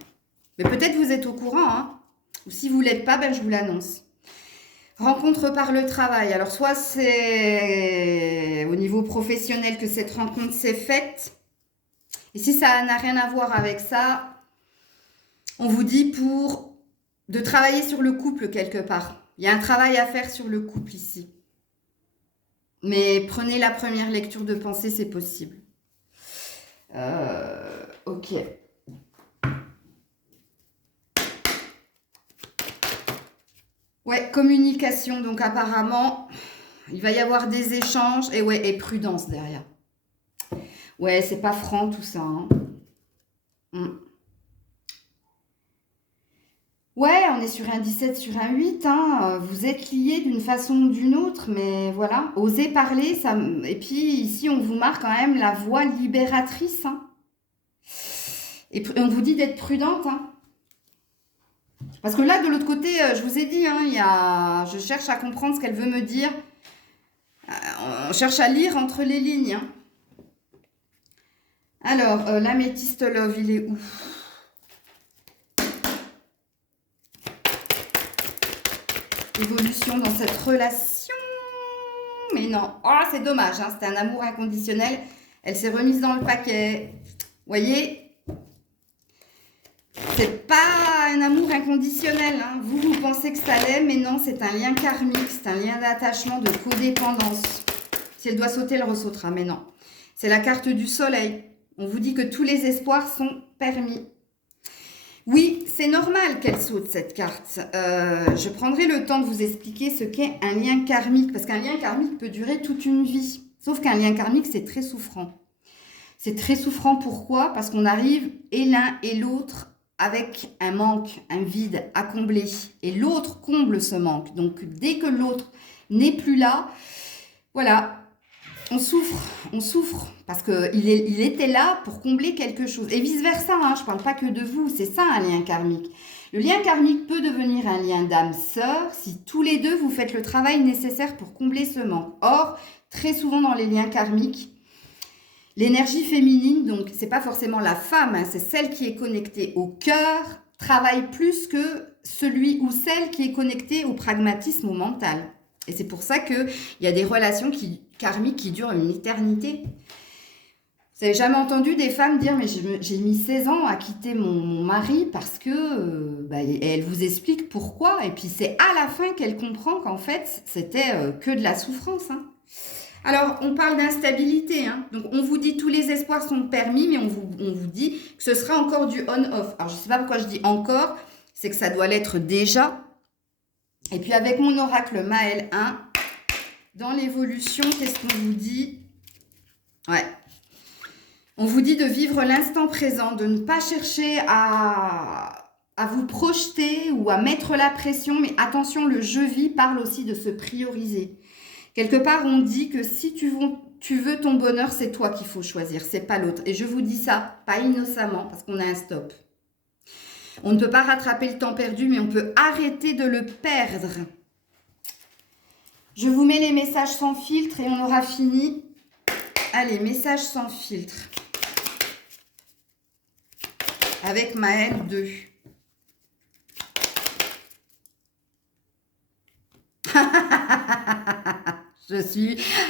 Mais peut-être vous êtes au courant, hein. Ou si vous ne l'êtes pas, ben je vous l'annonce. Rencontre par le travail. Alors, soit c'est au niveau professionnel que cette rencontre s'est faite. Et si ça n'a rien à voir avec ça, on vous dit de travailler sur le couple quelque part. Il y a un travail à faire sur le couple ici. Mais prenez la première lecture de pensée, c'est possible. Ok. Ouais, communication. Donc apparemment, il va y avoir des échanges. Et ouais, et prudence derrière. Ouais, c'est pas franc tout ça. Hein. Ouais, on est sur un 17, sur un 8. Hein. Vous êtes liés d'une façon ou d'une autre, mais voilà. Osez parler. Ça... Et puis ici, on vous marque quand même la voie libératrice. Hein. Et on vous dit d'être prudente. Hein. Parce que là, de l'autre côté, je vous ai dit, hein, je cherche à comprendre ce qu'elle veut me dire. On cherche à lire entre les lignes. Hein. Alors, l'améthyste love, il est où? Évolution dans cette relation. Mais non. Oh, c'est dommage. Hein, c'était un amour inconditionnel. Elle s'est remise dans le paquet. Vous voyez? C'est pas un amour inconditionnel. Hein. Vous pensez que ça l'est, mais non, c'est un lien karmique. C'est un lien d'attachement, de codépendance. Si elle doit sauter, elle ressautera, mais non. C'est la carte du soleil. On vous dit que tous les espoirs sont permis. Oui, c'est normal qu'elle saute cette carte. Je prendrai le temps de vous expliquer ce qu'est un lien karmique. Parce qu'un lien karmique peut durer toute une vie. Sauf qu'un lien karmique, c'est très souffrant. C'est très souffrant, pourquoi? Parce qu'on arrive et l'un et l'autre avec un manque, un vide à combler. Et l'autre comble ce manque. Donc, dès que l'autre n'est plus là, voilà, on souffre. Parce qu'il était là pour combler quelque chose. Et vice-versa, hein, je ne parle pas que de vous, c'est ça un lien karmique. Le lien karmique peut devenir un lien d'âme-sœur si tous les deux vous faites le travail nécessaire pour combler ce manque. Or, très souvent dans les liens karmiques, l'énergie féminine, donc c'est pas forcément la femme, hein, c'est celle qui est connectée au cœur, travaille plus que celui ou celle qui est connectée au pragmatisme, au mental. Et c'est pour ça qu'il y a des relations karmiques qui durent une éternité. Vous n'avez jamais entendu des femmes dire « mais j'ai mis 16 ans à quitter mon mari parce que… et elle vous explique pourquoi. Et puis c'est à la fin qu'elle comprend qu'en fait, c'était que de la souffrance. Hein. Alors, on parle d'instabilité. Hein. Donc, on vous dit tous les espoirs sont permis, mais on vous dit que ce sera encore du on-off. Alors, je ne sais pas pourquoi je dis encore, c'est que ça doit l'être déjà. Et puis, avec mon oracle Maël 1, dans l'évolution, qu'est-ce qu'on vous dit? Ouais. On vous dit de vivre l'instant présent, de ne pas chercher à vous projeter ou à mettre la pression. Mais attention, le je vis parle aussi de se prioriser. Quelque part, on dit que si tu veux ton bonheur, c'est toi qu'il faut choisir, c'est pas l'autre. Et je vous dis ça, pas innocemment, parce qu'on a un stop. On ne peut pas rattraper le temps perdu, mais on peut arrêter de le perdre. Je vous mets les messages sans filtre et on aura fini. Allez, messages sans filtre. Avec Maël 2.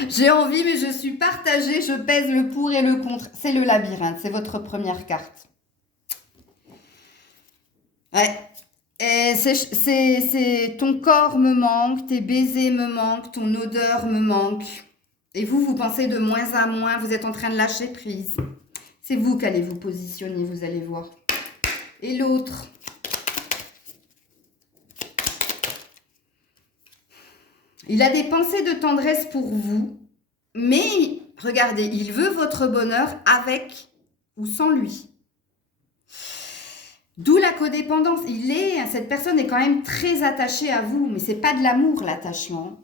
J'ai envie, mais je suis partagée, je pèse le pour et le contre. C'est le labyrinthe, c'est votre première carte. Ouais. Et c'est ton corps me manque, tes baisers me manquent, ton odeur me manque. Et vous pensez de moins à moins, vous êtes en train de lâcher prise. C'est vous qui allez vous positionner, vous allez voir. Et l'autre. Il a des pensées de tendresse pour vous, mais regardez, il veut votre bonheur avec ou sans lui. D'où la codépendance. Cette personne est quand même très attachée à vous, mais ce n'est pas de l'amour, l'attachement.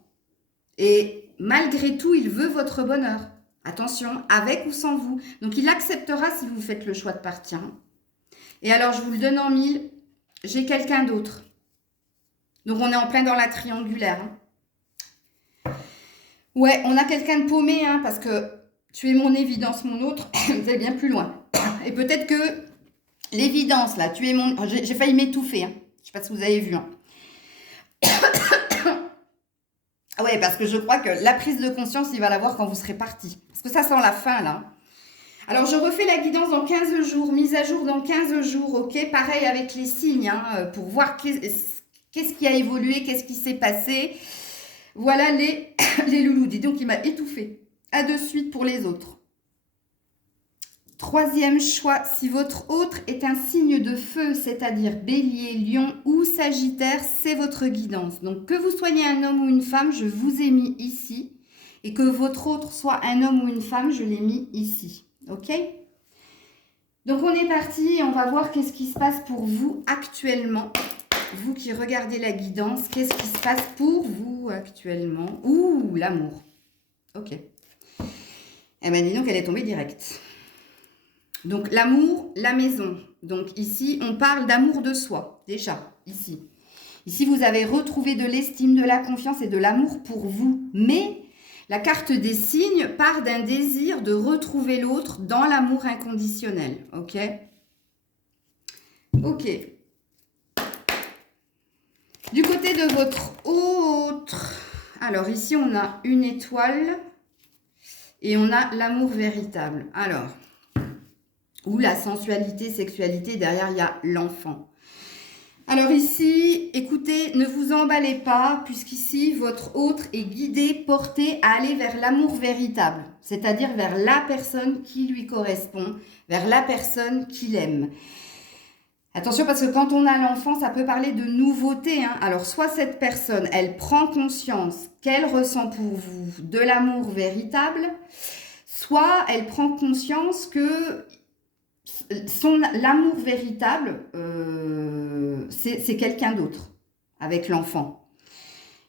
Et malgré tout, il veut votre bonheur. Attention, avec ou sans vous. Donc, il acceptera si vous faites le choix de partir. Et alors, je vous le donne en mille, j'ai quelqu'un d'autre. Donc, on est en plein dans la triangulaire. Ouais, on a quelqu'un de paumé, hein, parce que tu es mon évidence, mon autre, vous allez bien plus loin. Et peut-être que l'évidence, là, tu es mon... J'ai failli m'étouffer, hein. Je ne sais pas si vous avez vu. Hein. Ouais, parce que je crois que la prise de conscience, il va l'avoir quand vous serez parti. Parce que ça sent la fin, là. Alors, je refais la guidance dans 15 jours, mise à jour dans 15 jours, ok? Pareil avec les signes, hein, pour voir qu'est-ce qui a évolué, qu'est-ce qui s'est passé. Voilà les loulous. Dis donc, il m'a étouffé. À de suite pour les autres. Troisième choix, si votre autre est un signe de feu, c'est-à-dire bélier, lion ou sagittaire, c'est votre guidance. Donc que vous soyez un homme ou une femme, je vous ai mis ici. Et que votre autre soit un homme ou une femme, je l'ai mis ici. Ok? Donc on est parti, on va voir qu'est-ce qui se passe pour vous actuellement. Vous qui regardez la guidance, qu'est-ce qui se passe pour vous actuellement? Ouh, l'amour. Ok. Eh bien, dis donc, elle est tombée directe. Donc, l'amour, la maison. Donc, ici, on parle d'amour de soi, déjà, ici. Ici, vous avez retrouvé de l'estime, de la confiance et de l'amour pour vous. Mais la carte des signes part d'un désir de retrouver l'autre dans l'amour inconditionnel. Ok? Ok. Du côté de votre autre, alors ici, on a une étoile et on a l'amour véritable. Alors... ou la sensualité, sexualité, derrière il y a l'enfant. Alors ici, écoutez, ne vous emballez pas, puisqu'ici, votre autre est guidé, porté à aller vers l'amour véritable, c'est-à-dire vers la personne qui lui correspond, vers la personne qu'il aime. Attention, parce que quand on a l'enfant, ça peut parler de nouveauté, hein. Alors, soit cette personne, elle prend conscience qu'elle ressent pour vous de l'amour véritable, soit elle prend conscience que l'amour véritable, c'est quelqu'un d'autre avec l'enfant.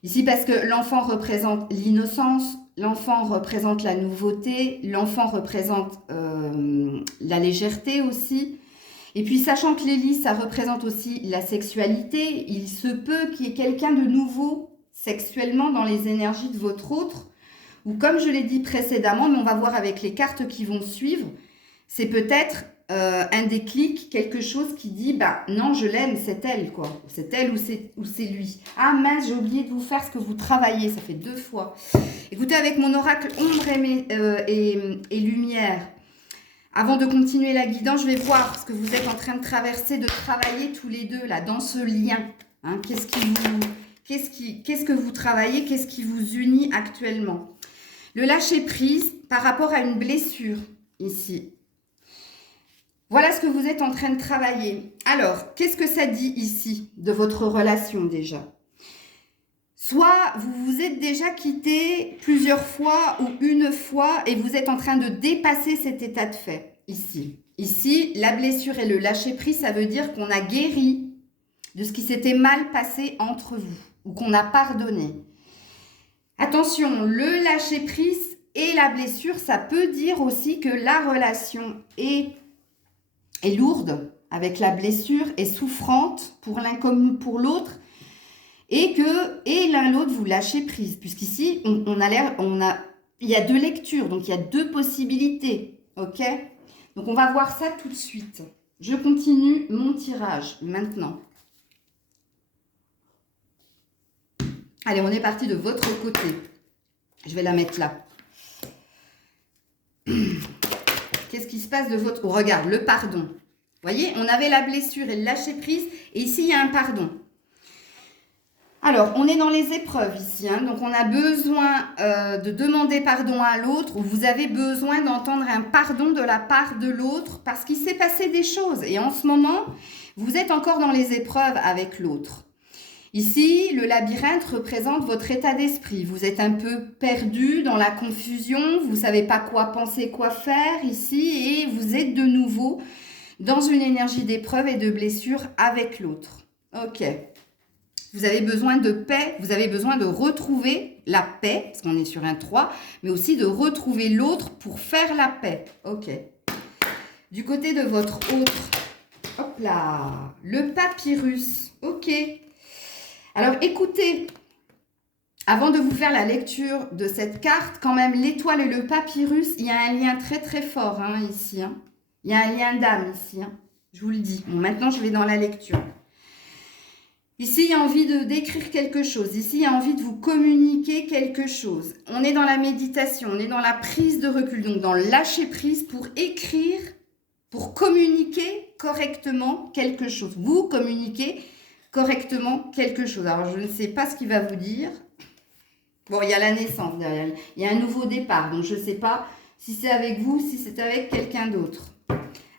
Ici, parce que l'enfant représente l'innocence, l'enfant représente la nouveauté, l'enfant représente la légèreté aussi. Et puis, sachant que l'hélice, ça représente aussi la sexualité, il se peut qu'il y ait quelqu'un de nouveau sexuellement dans les énergies de votre autre, ou comme je l'ai dit précédemment, mais on va voir avec les cartes qui vont suivre, c'est peut-être un déclic, quelque chose qui dit bah non, je l'aime, c'est elle, quoi. C'est elle ou c'est lui. Ah mince, j'ai oublié de vous faire ce que vous travaillez, ça fait 2 fois. Écoutez, avec mon oracle ombre et lumière, avant de continuer la guidance, je vais voir ce que vous êtes en train de traverser, de travailler tous les deux là, dans ce lien. Hein, qu'est-ce que vous travaillez, qu'est-ce qui vous unit actuellement? Le lâcher prise par rapport à une blessure ici. Voilà ce que vous êtes en train de travailler. Alors, qu'est-ce que ça dit ici de votre relation déjà? Soit vous vous êtes déjà quitté plusieurs fois ou une fois et vous êtes en train de dépasser cet état de fait ici. Ici, la blessure et le lâcher-prise, ça veut dire qu'on a guéri de ce qui s'était mal passé entre vous ou qu'on a pardonné. Attention, le lâcher-prise et la blessure, ça peut dire aussi que la relation est lourde avec la blessure, est souffrante pour l'un comme pour l'autre, et l'un l'autre vous lâchez prise, puisqu'ici il y a 2 lectures, donc il y a 2 possibilités, ok? Donc on va voir ça tout de suite. Je continue mon tirage maintenant. Allez, on est parti de votre côté. Je vais la mettre là. Qu'est-ce qui se passe de votre... Oh, regarde, le pardon. Vous voyez, on avait la blessure et le lâcher-prise. Et ici, il y a un pardon. Alors, on est dans les épreuves ici. Hein, donc, on a besoin de demander pardon à l'autre. Ou vous avez besoin d'entendre un pardon de la part de l'autre. Parce qu'il s'est passé des choses. Et en ce moment, vous êtes encore dans les épreuves avec l'autre. Ici, le labyrinthe représente votre état d'esprit. Vous êtes un peu perdu dans la confusion, vous ne savez pas quoi penser, quoi faire ici, et vous êtes de nouveau dans une énergie d'épreuve et de blessure avec l'autre. Ok. Vous avez besoin de paix, vous avez besoin de retrouver la paix, parce qu'on est sur un 3, mais aussi de retrouver l'autre pour faire la paix. Ok. Du côté de votre autre, hop là, le papyrus. Ok. Alors, écoutez, avant de vous faire la lecture de cette carte, quand même, l'étoile et le papyrus, il y a un lien très très fort hein, ici. Hein. Il y a un lien d'âme ici, hein. Je vous le dis. Bon, maintenant, je vais dans la lecture. Ici, il y a envie de d'écrire quelque chose. Ici, il y a envie de vous communiquer quelque chose. On est dans la méditation, on est dans la prise de recul, donc dans le lâcher prise pour écrire, pour communiquer correctement quelque chose. Vous communiquez correctement quelque chose. Alors, je ne sais pas ce qu'il va vous dire. Bon, il y a la naissance derrière. Il y a un nouveau départ. Donc, je ne sais pas si c'est avec vous, si c'est avec quelqu'un d'autre.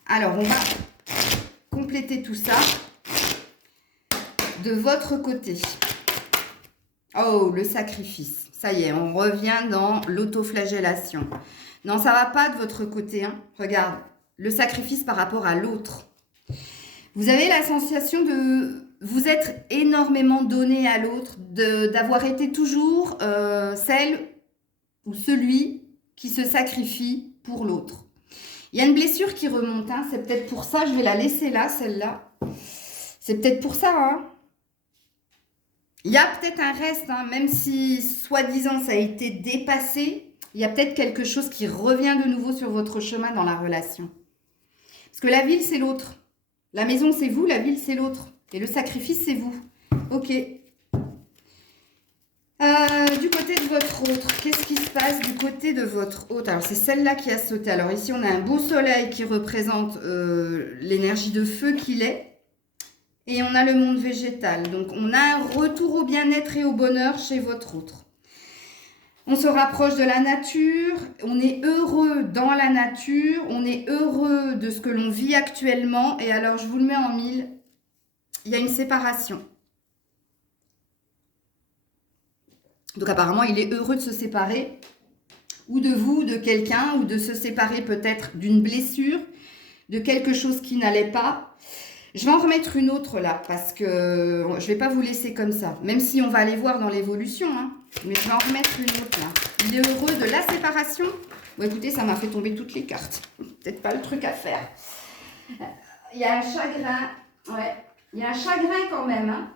Alors, on va compléter tout ça de votre côté. Oh, le sacrifice. Ça y est, on revient dans l'autoflagellation. Non, ça va pas de votre côté. Hein. Regarde, le sacrifice par rapport à l'autre. Vous avez la sensation de vous être énormément donné à l'autre, d'avoir été toujours celle ou celui qui se sacrifie pour l'autre. Il y a une blessure qui remonte. Hein. C'est peut-être pour ça, je vais la laisser là, celle-là. C'est peut-être pour ça, hein. Il y a peut-être un reste, hein, même si, soi-disant, ça a été dépassé, il y a peut-être quelque chose qui revient de nouveau sur votre chemin dans la relation. Parce que la ville, c'est l'autre. La maison, c'est vous, la ville, c'est l'autre. Et le sacrifice, c'est vous. Ok. Du côté de votre autre, qu'est-ce qui se passe du côté de votre autre? Alors, c'est celle-là qui a sauté. Alors, ici, on a un beau soleil qui représente l'énergie de feu qu'il est. Et on a le monde végétal. Donc, on a un retour au bien-être et au bonheur chez votre autre. On se rapproche de la nature. On est heureux dans la nature. On est heureux de ce que l'on vit actuellement. Et alors, je vous le mets en mille. Il y a une séparation. Donc, apparemment, il est heureux de se séparer. Ou de vous, de quelqu'un. Ou de se séparer peut-être d'une blessure. De quelque chose qui n'allait pas. Je vais en remettre une autre là, parce que je ne vais pas vous laisser comme ça. Même si on va aller voir dans l'évolution, hein. Mais je vais en remettre une autre là. Il est heureux de la séparation. Bon, écoutez, ça m'a fait tomber toutes les cartes. Peut-être pas le truc à faire. Il y a un chagrin. Ouais, il y a un chagrin quand même. Hein.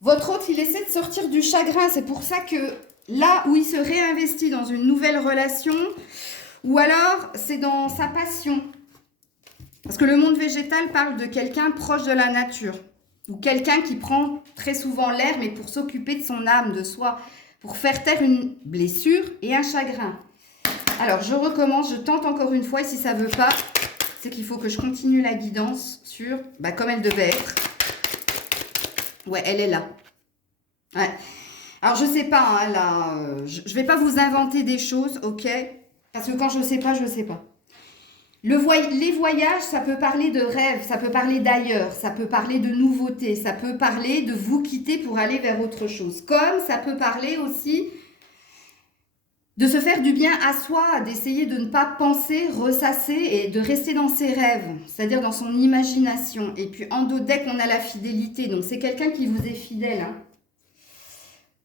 Votre autre, il essaie de sortir du chagrin. C'est pour ça que là où il se réinvestit dans une nouvelle relation, ou alors c'est dans sa passion. Parce que le monde végétal parle de quelqu'un proche de la nature. Ou quelqu'un qui prend très souvent l'air, mais pour s'occuper de son âme, de soi. Pour faire taire une blessure et un chagrin. Alors, je recommence, je tente encore une fois. Et si ça ne veut pas, c'est qu'il faut que je continue la guidance sur, comme elle devait être. Ouais, elle est là. Ouais. Alors, je ne sais pas, hein, là, je ne vais pas vous inventer des choses, ok? Parce que quand je ne sais pas, je ne sais pas. Les voyages, ça peut parler de rêve, ça peut parler d'ailleurs, ça peut parler de nouveautés, ça peut parler de vous quitter pour aller vers autre chose. Comme ça peut parler aussi de se faire du bien à soi, d'essayer de ne pas penser, ressasser et de rester dans ses rêves, c'est-à-dire dans son imagination. Et puis en dos deck, on a la fidélité, donc c'est quelqu'un qui vous est fidèle. Hein.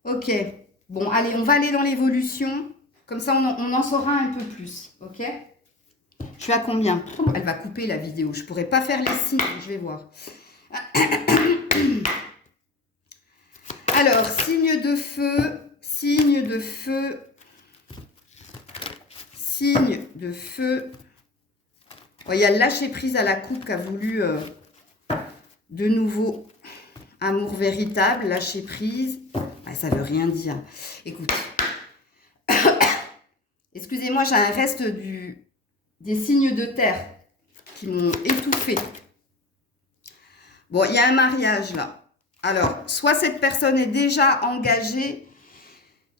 Ok, bon, allez, on va aller dans l'évolution, comme ça on en saura un peu plus, ok ? Je suis à combien? Elle va couper la vidéo. Je ne pourrais pas faire les signes. Je vais voir. Alors, signe de feu. Signe de feu. Signe de feu. Oh, il y a le lâcher prise à la coupe qui a voulu de nouveau amour véritable. Lâcher prise. Ah, ça ne veut rien dire. Écoute. Excusez-moi, j'ai un reste des signes de terre qui m'ont étouffé. Bon, il y a un mariage là. Alors, soit cette personne est déjà engagée,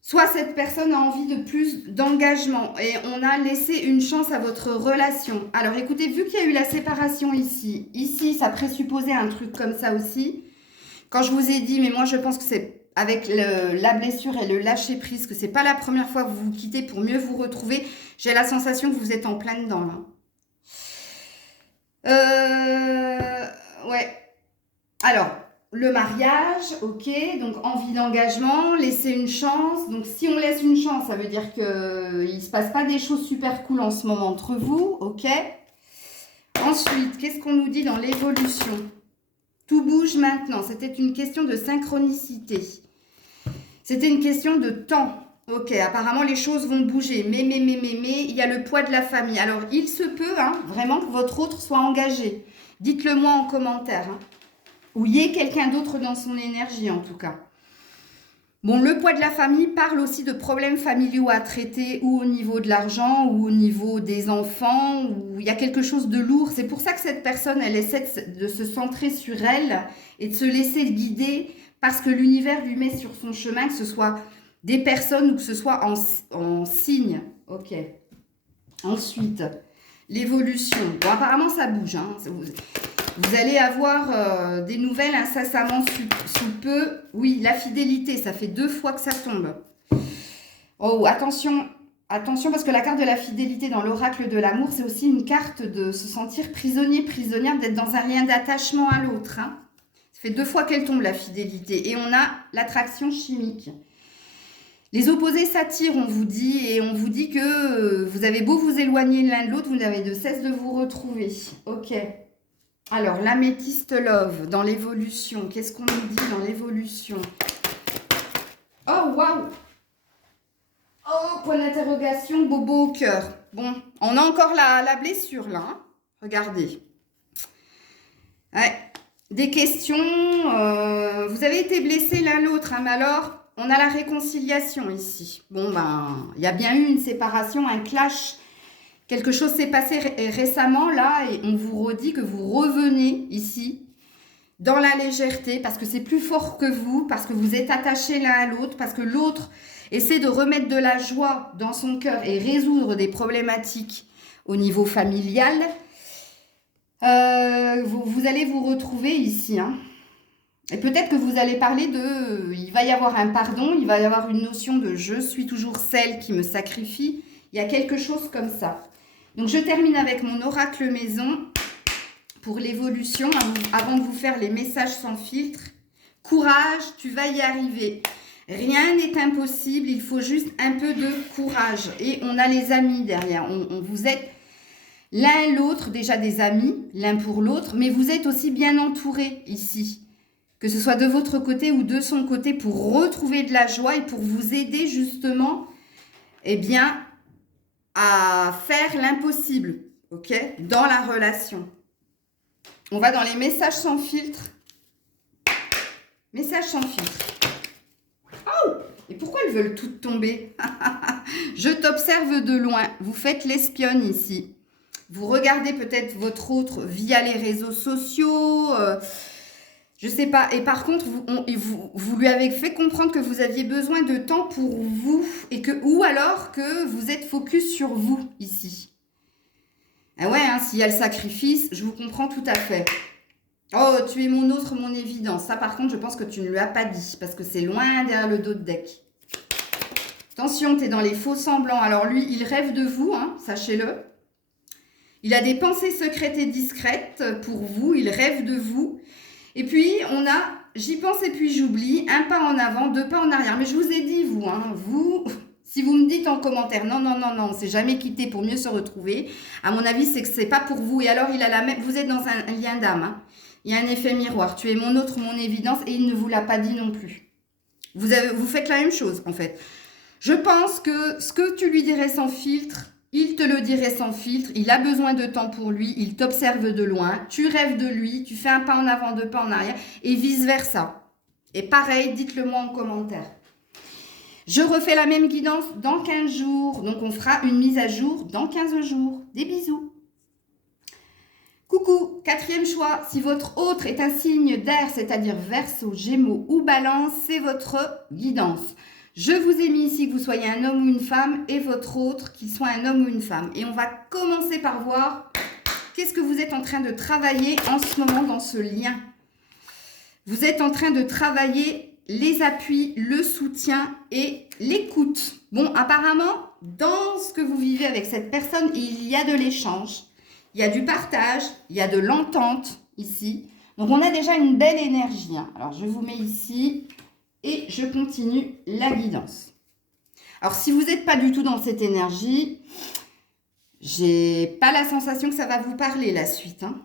soit cette personne a envie de plus d'engagement. Et on a laissé une chance à votre relation. Alors, écoutez, vu qu'il y a eu la séparation ici, ça présupposait un truc comme ça aussi. Quand je vous ai dit, mais moi je pense que c'est avec la blessure et le lâcher prise, que c'est pas la première fois que vous vous quittez pour mieux vous retrouver. J'ai la sensation que vous êtes en plein dedans, là. Ouais. Alors, le mariage, ok. Donc, envie d'engagement, laisser une chance. Donc, si on laisse une chance, ça veut dire qu'il ne se passe pas des choses super cool en ce moment entre vous, ok. Ensuite, qu'est-ce qu'on nous dit dans l'évolution ? Tout bouge maintenant. C'était une question de synchronicité. C'était une question de temps. Ok, apparemment les choses vont bouger, mais, il y a le poids de la famille. Alors, il se peut, hein, vraiment, que votre autre soit engagé. Dites-le moi en commentaire. Hein. Ou il y ait quelqu'un d'autre dans son énergie, en tout cas. Bon, le poids de la famille parle aussi de problèmes familiaux à traiter, ou au niveau de l'argent, ou au niveau des enfants, où il y a quelque chose de lourd. C'est pour ça que cette personne, elle essaie de se centrer sur elle et de se laisser guider, parce que l'univers lui met sur son chemin, que ce soit des personnes ou que ce soit en signe. Ok. Ensuite, l'évolution. Bon, apparemment, ça bouge. Hein. Vous allez avoir des nouvelles incessamment sous peu. Oui, la fidélité, ça fait 2 fois que ça tombe. Oh, attention, attention, parce que la carte de la fidélité dans l'oracle de l'amour, c'est aussi une carte de se sentir prisonnier, prisonnière, d'être dans un lien d'attachement à l'autre. Hein. Ça fait 2 fois qu'elle tombe, la fidélité. Et on a l'attraction chimique. Les opposés s'attirent, on vous dit, et on vous dit que vous avez beau vous éloigner l'un de l'autre, vous n'avez de cesse de vous retrouver. Ok. Alors, l'améthyste love, dans l'évolution. Qu'est-ce qu'on nous dit dans l'évolution? Oh, waouh! Oh, point d'interrogation, bobo au cœur. Bon, on a encore la blessure, là. Hein. Regardez. Ouais. Des questions. Vous avez été blessés l'un l'autre, hein, mais alors... On a la réconciliation ici. Bon, ben, il y a bien eu une séparation, un clash. Quelque chose s'est passé récemment, là, et on vous redit que vous revenez ici, dans la légèreté, parce que c'est plus fort que vous, parce que vous êtes attachés l'un à l'autre, parce que l'autre essaie de remettre de la joie dans son cœur et résoudre des problématiques au niveau familial. Vous allez vous retrouver ici, hein. Et peut-être que vous allez parler de... Il va y avoir un pardon, il va y avoir une notion de « je suis toujours celle qui me sacrifie ». Il y a quelque chose comme ça. Donc, je termine avec mon oracle maison pour l'évolution, avant de vous faire les messages sans filtre. Courage, tu vas y arriver. Rien n'est impossible, il faut juste un peu de courage. Et on a les amis derrière. Vous êtes l'un et l'autre, déjà des amis, l'un pour l'autre, mais vous êtes aussi bien entourés ici. Que ce soit de votre côté ou de son côté, pour retrouver de la joie et pour vous aider justement, eh bien, à faire l'impossible, ok, dans la relation. On va dans les messages sans filtre. Messages sans filtre. Oh! Et pourquoi elles veulent toutes tomber? Je t'observe de loin. Vous faites l'espionne ici. Vous regardez peut-être votre autre via les réseaux sociaux, je sais pas. Et par contre, vous lui avez fait comprendre que vous aviez besoin de temps pour vous. Ou alors que vous êtes focus sur vous, ici. Ah ouais, hein, s'il y a le sacrifice, je vous comprends tout à fait. Oh, tu es mon autre, mon évidence. Ça, par contre, je pense que tu ne lui as pas dit. Parce que c'est loin derrière le dos de deck. Attention, tu es dans les faux semblants. Alors lui, il rêve de vous, hein, sachez-le. Il a des pensées secrètes et discrètes pour vous. Il rêve de vous. Et puis, on a « j'y pense et puis j'oublie », un pas en avant, 2 pas en arrière. Mais je vous ai dit, vous, hein, si vous me dites en commentaire « non, non, non, non, on s'est jamais quitté pour mieux se retrouver », à mon avis, c'est que c'est pas pour vous. Et alors, il a la même, vous êtes dans un lien d'âme. Hein. Il y a un effet miroir. Tu es mon autre, mon évidence, et il ne vous l'a pas dit non plus. Vous faites la même chose, en fait. Je pense que ce que tu lui dirais sans filtre, il te le dirait sans filtre, il a besoin de temps pour lui, il t'observe de loin, tu rêves de lui, tu fais un pas en avant, 2 pas en arrière, et vice-versa. Et pareil, dites-le moi en commentaire. Je refais la même guidance dans 15 jours, donc on fera une mise à jour dans 15 jours. Des bisous. Coucou, 4e choix, si votre autre est un signe d'air, c'est-à-dire Verseau, Gémeaux ou Balance, c'est votre guidance. Je vous ai mis ici que vous soyez un homme ou une femme et votre autre qu'il soit un homme ou une femme. Et on va commencer par voir qu'est-ce que vous êtes en train de travailler en ce moment dans ce lien. Vous êtes en train de travailler les appuis, le soutien et l'écoute. Bon, apparemment, dans ce que vous vivez avec cette personne, il y a de l'échange, il y a du partage, il y a de l'entente ici. Donc, on a déjà une belle énergie. Hein. Alors, je vous mets ici... Et je continue la guidance. Alors, si vous n'êtes pas du tout dans cette énergie, j'ai pas la sensation que ça va vous parler la suite. Hein.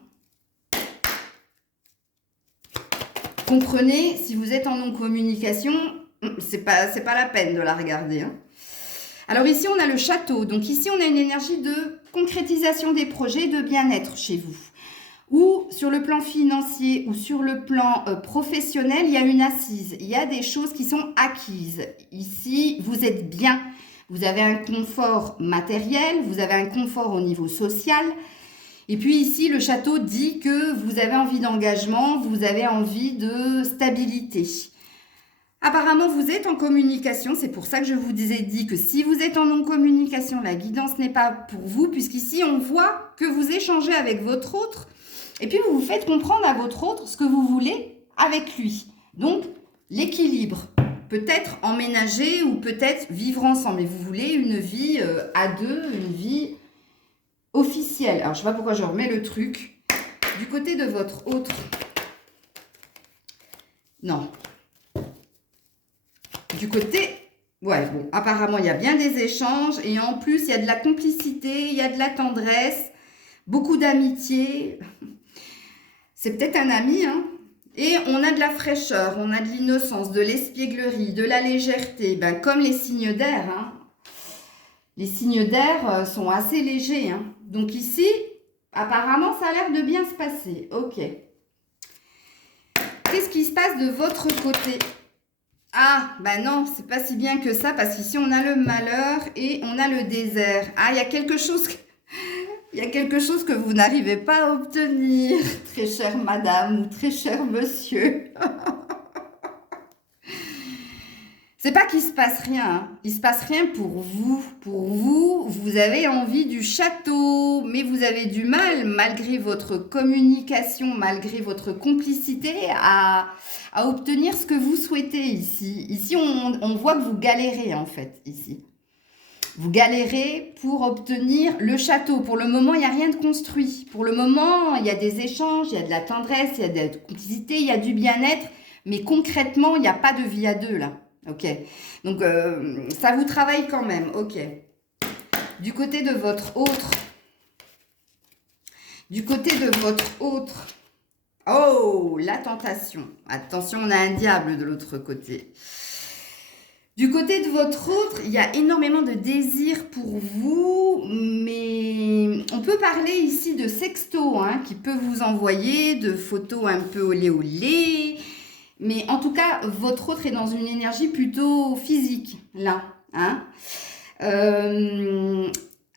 Comprenez, si vous êtes en non-communication, c'est pas la peine de la regarder. Hein. Alors ici, on a le château. Donc ici, on a une énergie de concrétisation des projets, de bien-être chez vous. Ou sur le plan financier ou sur le plan professionnel, il y a une assise. Il y a des choses qui sont acquises. Ici, vous êtes bien. Vous avez un confort matériel, vous avez un confort au niveau social. Et puis ici, le château dit que vous avez envie d'engagement, vous avez envie de stabilité. Apparemment, vous êtes en communication. C'est pour ça que je vous ai dit que si vous êtes en non-communication, la guidance n'est pas pour vous, puisqu'ici, on voit que vous échangez avec votre autre et puis vous vous faites comprendre à votre autre ce que vous voulez avec lui. Donc, l'équilibre. Peut-être emménager ou peut-être vivre ensemble. Et vous voulez une vie à deux, une vie officielle. Alors, je ne sais pas pourquoi je remets le truc. Du côté de votre autre. Non. Du côté... Ouais, bon, apparemment, il y a bien des échanges. Et en plus, il y a de la complicité, il y a de la tendresse, beaucoup d'amitié. C'est peut-être un ami, hein. Et on a de la fraîcheur, on a de l'innocence, de l'espièglerie, de la légèreté, ben, comme les signes d'air. Hein. Les signes d'air sont assez légers. Hein. Donc ici, apparemment, ça a l'air de bien se passer. Ok. Qu'est-ce qui se passe de votre côté? Ah, ben non, c'est pas si bien que ça, parce qu'ici, on a le malheur et on a le désert. Ah, il y a quelque chose... Il y a quelque chose que vous n'arrivez pas à obtenir, très chère madame ou très cher monsieur. C'est pas qu'il se passe rien, hein. Il se passe rien pour vous. Pour vous, vous avez envie du château, mais vous avez du mal, malgré votre communication, malgré votre complicité, à obtenir ce que vous souhaitez ici. Ici, on voit que vous galérez en fait, ici. Vous galérez pour obtenir le château. Pour le moment, il n'y a rien de construit. Pour le moment, il y a des échanges, il y a de la tendresse, il y a de la complicité, il y a du bien-être. Mais concrètement, il n'y a pas de vie à deux, là. Ok. Donc, ça vous travaille quand même. Ok. Du côté de votre autre. Du côté de votre autre. Oh, la tentation. Attention, on a un diable de l'autre côté. Du côté de votre autre, il y a énormément de désir pour vous, mais on peut parler ici de sexto, hein, qui peut vous envoyer de photos un peu olé olé, mais en tout cas, votre autre est dans une énergie plutôt physique, là. Hein.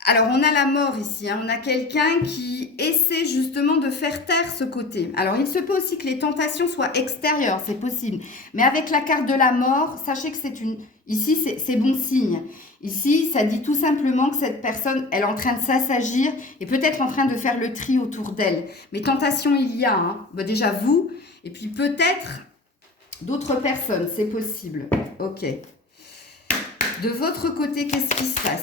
Alors, on a la mort ici, hein. On a quelqu'un qui essaie justement de faire taire ce côté. Alors, il se peut aussi que les tentations soient extérieures, c'est possible. Mais avec la carte de la mort, sachez que c'est une... Ici, c'est bon signe. Ici, ça dit tout simplement que cette personne, elle est en train de s'assagir et peut-être en train de faire le tri autour d'elle. Mais tentation, il y a. Hein. Bah, déjà, vous, et puis peut-être d'autres personnes, c'est possible. Ok. De votre côté, qu'est-ce qui se passe?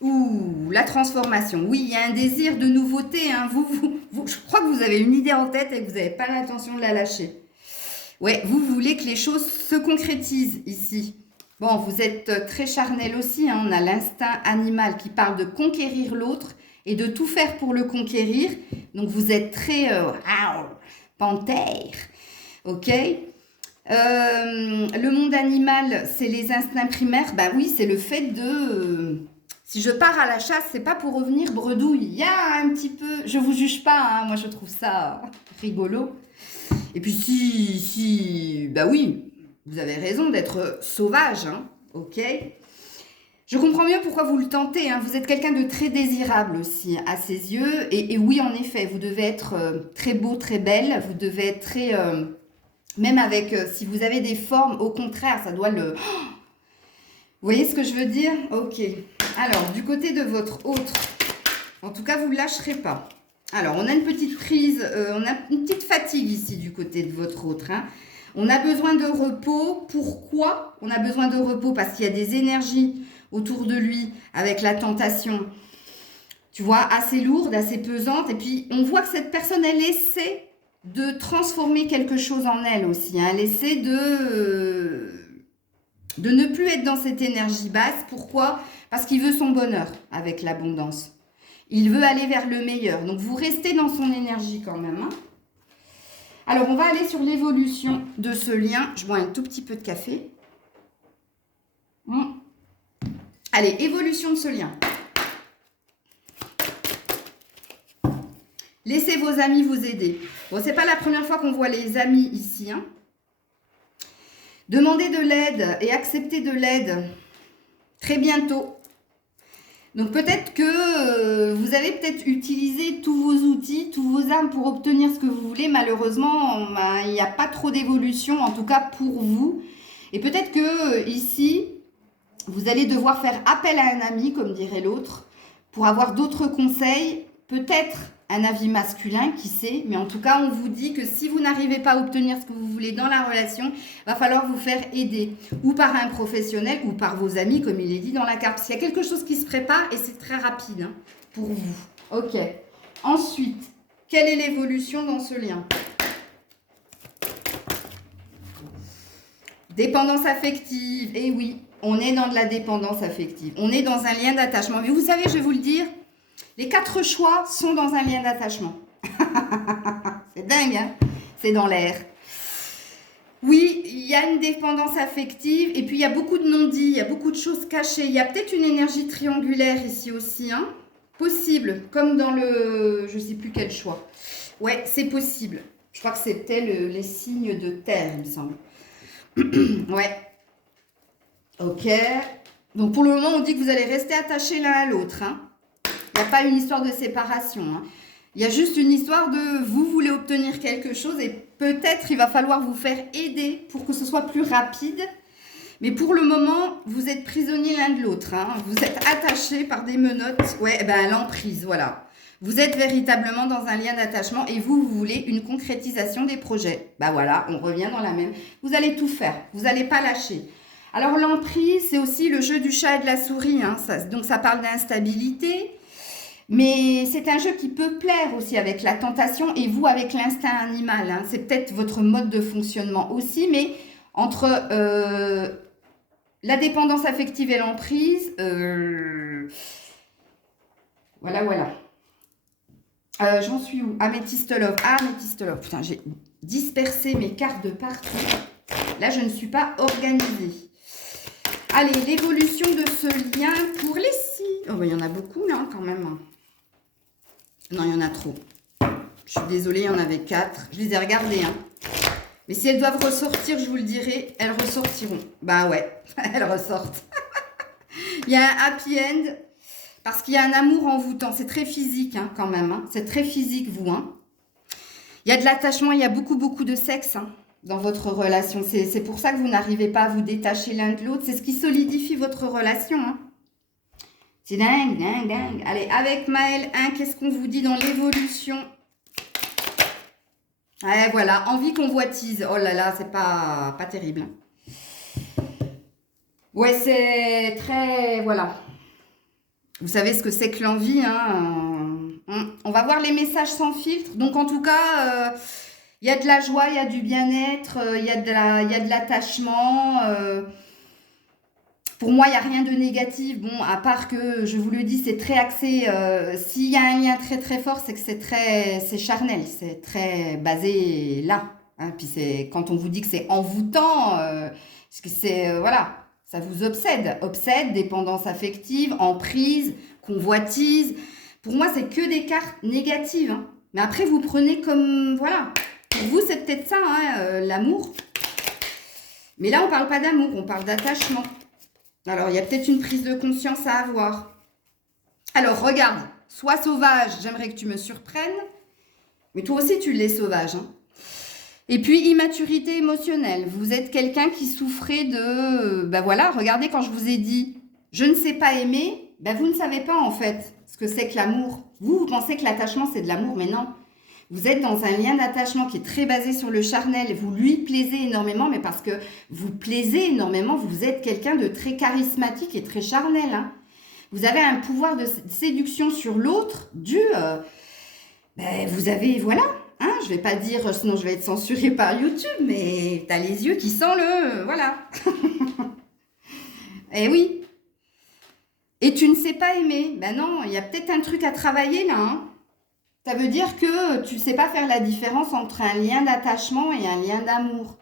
Ouh, la transformation. Oui, il y a un désir de nouveauté. Hein. Je crois que vous avez une idée en tête et que vous n'avez pas l'intention de la lâcher. Ouais, vous voulez que les choses se concrétisent ici. Bon, vous êtes très charnel aussi. Hein. On a l'instinct animal qui parle de conquérir l'autre et de tout faire pour le conquérir. Donc, vous êtes très panthère. Ok. Le monde animal, c'est les instincts primaires. Ben oui, c'est le fait de... si je pars à la chasse, c'est pas pour revenir bredouille. Il y a un petit peu... Je vous juge pas, hein, moi je trouve ça rigolo. Et puis si... Bah oui, vous avez raison d'être sauvage, hein, ok. Je comprends mieux pourquoi vous le tentez. Hein. Vous êtes quelqu'un de très désirable aussi à ses yeux. Et oui, en effet, vous devez être très beau, très belle. Vous devez être très... même avec... si vous avez des formes, au contraire, ça doit le... Vous voyez ce que je veux dire? Ok. Alors, du côté de votre autre, en tout cas, vous ne lâcherez pas. Alors, on a une petite prise, on a une petite fatigue ici du côté de votre autre. Hein. On a besoin de repos. Pourquoi on a besoin de repos? Parce qu'il y a des énergies autour de lui avec la tentation, tu vois, assez lourde, assez pesante. Et puis, on voit que cette personne, elle essaie de transformer quelque chose en elle aussi. Hein. Elle essaie de ne plus être dans cette énergie basse. Pourquoi? Parce qu'il veut son bonheur avec l'abondance. Il veut aller vers le meilleur. Donc, vous restez dans son énergie quand même. Hein. Alors, on va aller sur l'évolution de ce lien. Je bois un tout petit peu de café. Allez, évolution de ce lien. Laissez vos amis vous aider. Bon, c'est pas la première fois qu'on voit les amis ici. Hein. Demandez de l'aide et acceptez de l'aide très bientôt. Donc peut-être que vous avez peut-être utilisé tous vos outils, tous vos armes pour obtenir ce que vous voulez. Malheureusement, ben, il n'y a pas trop d'évolution, en tout cas pour vous. Et peut-être que ici, vous allez devoir faire appel à un ami, comme dirait l'autre, pour avoir d'autres conseils, peut-être un avis masculin, qui sait, mais en tout cas, on vous dit que si vous n'arrivez pas à obtenir ce que vous voulez dans la relation, va falloir vous faire aider, ou par un professionnel, ou par vos amis, comme il est dit dans la carte. Parce qu'il y a quelque chose qui se prépare, et c'est très rapide hein, pour vous. Ok. Ensuite, quelle est l'évolution dans ce lien? Dépendance affective, et oui, on est dans de la dépendance affective. On est dans un lien d'attachement. Mais vous savez, je vais vous le dire, les 4 choix sont dans un lien d'attachement. C'est dingue, hein? C'est dans l'air. Oui, il y a une dépendance affective et puis il y a beaucoup de non-dits, il y a beaucoup de choses cachées. Il y a peut-être une énergie triangulaire ici aussi, hein? Possible, comme dans le... je ne sais plus quel choix. Ouais, c'est possible. Je crois que c'était les signes de terre, il me semble. Ouais. Ok. Donc pour le moment, on dit que vous allez rester attachés l'un à l'autre, hein? Il n'y a pas une histoire de séparation. Hein. Il y a juste une histoire de vous voulez obtenir quelque chose et peut-être il va falloir vous faire aider pour que ce soit plus rapide. Mais pour le moment, vous êtes prisonniers l'un de l'autre. Hein. Vous êtes attachés par des menottes. Ouais, ben l'emprise, voilà. Vous êtes véritablement dans un lien d'attachement et vous voulez une concrétisation des projets. Ben voilà, on revient dans la même. Vous allez tout faire. Vous n'allez pas lâcher. Alors l'emprise, c'est aussi le jeu du chat et de la souris. Hein. Donc ça parle d'instabilité. Mais c'est un jeu qui peut plaire aussi avec la tentation et vous avec l'instinct animal. Hein. C'est peut-être votre mode de fonctionnement aussi, mais entre la dépendance affective et l'emprise, voilà. J'en suis où? Améthyste Love. Ah, Améthyste Love. Putain, j'ai dispersé mes cartes de partout. Là, je ne suis pas organisée. Allez, l'évolution de ce lien pour les signes. Oh, ben, il y en a beaucoup là quand même. Non, il y en a trop. Je suis désolée, il y en avait 4. Je les ai regardées. Hein. Mais si elles doivent ressortir, je vous le dirai, elles ressortiront. Bah ouais, elles ressortent. Il y a un happy end parce qu'il y a un amour envoûtant. C'est très physique hein, quand même. Hein. C'est très physique, vous. Hein. Il y a de l'attachement, il y a beaucoup de sexe hein, dans votre relation. C'est pour ça que vous n'arrivez pas à vous détacher l'un de l'autre. C'est ce qui solidifie votre relation. Hein. C'est dingue. Allez, avec Maëlle 1, qu'est-ce qu'on vous dit dans l'évolution? Ouais, voilà, envie convoitise. Oh là là, c'est pas terrible. Ouais, c'est très... Voilà. Vous savez ce que c'est que l'envie, hein? On va voir les messages sans filtre. Donc, en tout cas, il y a de la joie, il y a du bien-être, il y a de l'attachement... Pour moi, il n'y a rien de négatif. Bon, à part que, je vous le dis, c'est très axé. S'il y a un lien très fort, c'est que c'est charnel. C'est très basé là. Hein. Puis quand on vous dit que c'est envoûtant, parce que c'est, voilà, ça vous obsède. Obsède, dépendance affective, emprise, convoitise. Pour moi, c'est que des cartes négatives. Hein. Mais après, vous prenez comme, voilà. Pour vous, c'est peut-être ça, hein, l'amour. Mais là, on ne parle pas d'amour, on parle d'attachement. Alors, il y a peut-être une prise de conscience à avoir. Alors, regarde, sois sauvage, j'aimerais que tu me surprennes. Mais toi aussi, tu l'es sauvage. Hein. Et puis, immaturité émotionnelle. Vous êtes quelqu'un qui souffrait de... Ben voilà, regardez quand je vous ai dit « je ne sais pas aimer », ben vous ne savez pas en fait ce que c'est que l'amour. Vous pensez que l'attachement, c'est de l'amour, mais non. Vous êtes dans un lien d'attachement qui est très basé sur le charnel. Vous lui plaisez énormément, mais parce que vous plaisez énormément, vous êtes quelqu'un de très charismatique et très charnel. Hein. Vous avez un pouvoir de séduction sur l'autre dû... vous avez... Voilà. Hein, je ne vais pas dire, sinon je vais être censurée par YouTube, mais tu as les yeux qui sentent le... Voilà. Eh oui. Et tu ne sais pas aimer. Ben non, il y a peut-être un truc à travailler là, hein. Ça veut dire que tu ne sais pas faire la différence entre un lien d'attachement et un lien d'amour.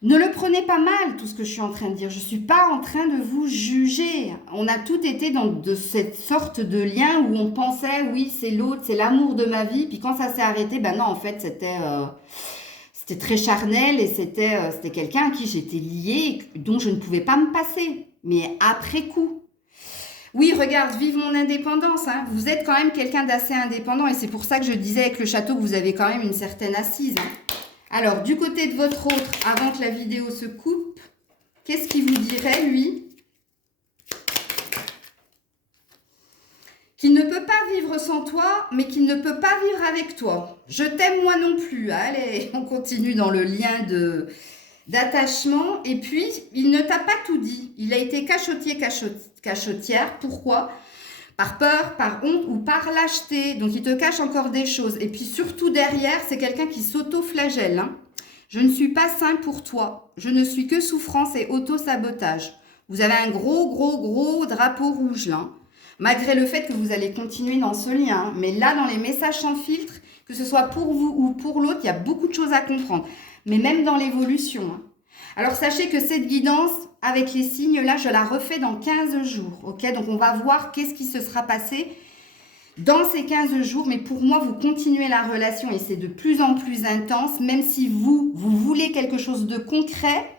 Ne le prenez pas mal, tout ce que je suis en train de dire. Je ne suis pas en train de vous juger. On a tous été dans de cette sorte de lien où on pensait, oui, c'est l'autre, c'est l'amour de ma vie. Puis quand ça s'est arrêté, ben non, en fait, c'était très charnel et c'était quelqu'un à qui j'étais liée, dont je ne pouvais pas me passer. Mais après coup. Oui, regarde, vive mon indépendance, hein. Vous êtes quand même quelqu'un d'assez indépendant et c'est pour ça que je disais avec le château que vous avez quand même une certaine assise, hein. Alors, du côté de votre autre, avant que la vidéo se coupe, qu'est-ce qu'il vous dirait, lui? Qu'il ne peut pas vivre sans toi, mais qu'il ne peut pas vivre avec toi. Je t'aime moi non plus. Allez, on continue dans le lien d'attachement. Et puis, il ne t'a pas tout dit. Il a été cachotier, cachotière. Pourquoi? Par peur, par honte ou par lâcheté. Donc, il te cache encore des choses. Et puis, surtout derrière, c'est quelqu'un qui s'auto-flagelle, hein. Je ne suis pas sain pour toi. Je ne suis que souffrance et auto-sabotage. Vous avez un gros drapeau rouge, là, hein. Malgré le fait que vous allez continuer dans ce lien. Hein. Mais là, dans les messages sans filtre, que ce soit pour vous ou pour l'autre, il y a beaucoup de choses à comprendre. Mais même dans l'évolution. Hein. Alors, sachez que cette guidance, avec les signes, là, je la refais dans 15 jours. Ok, donc, on va voir qu'est-ce qui se sera passé dans ces 15 jours. Mais pour moi, vous continuez la relation et c'est de plus en plus intense. Même si vous voulez quelque chose de concret,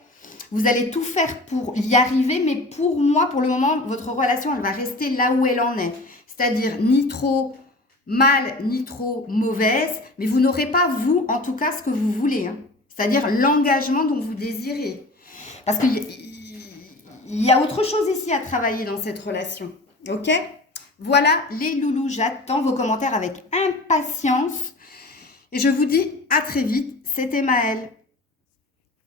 vous allez tout faire pour y arriver, mais pour moi, pour le moment, votre relation, elle va rester là où elle en est. C'est-à-dire ni trop mal, ni trop mauvaise, mais vous n'aurez pas, vous, en tout cas, ce que vous voulez. Hein. C'est-à-dire l'engagement dont vous désirez. Parce qu'il y a autre chose ici à travailler dans cette relation. Ok? Voilà les loulous, j'attends vos commentaires avec impatience. Et je vous dis à très vite. C'était Maëlle.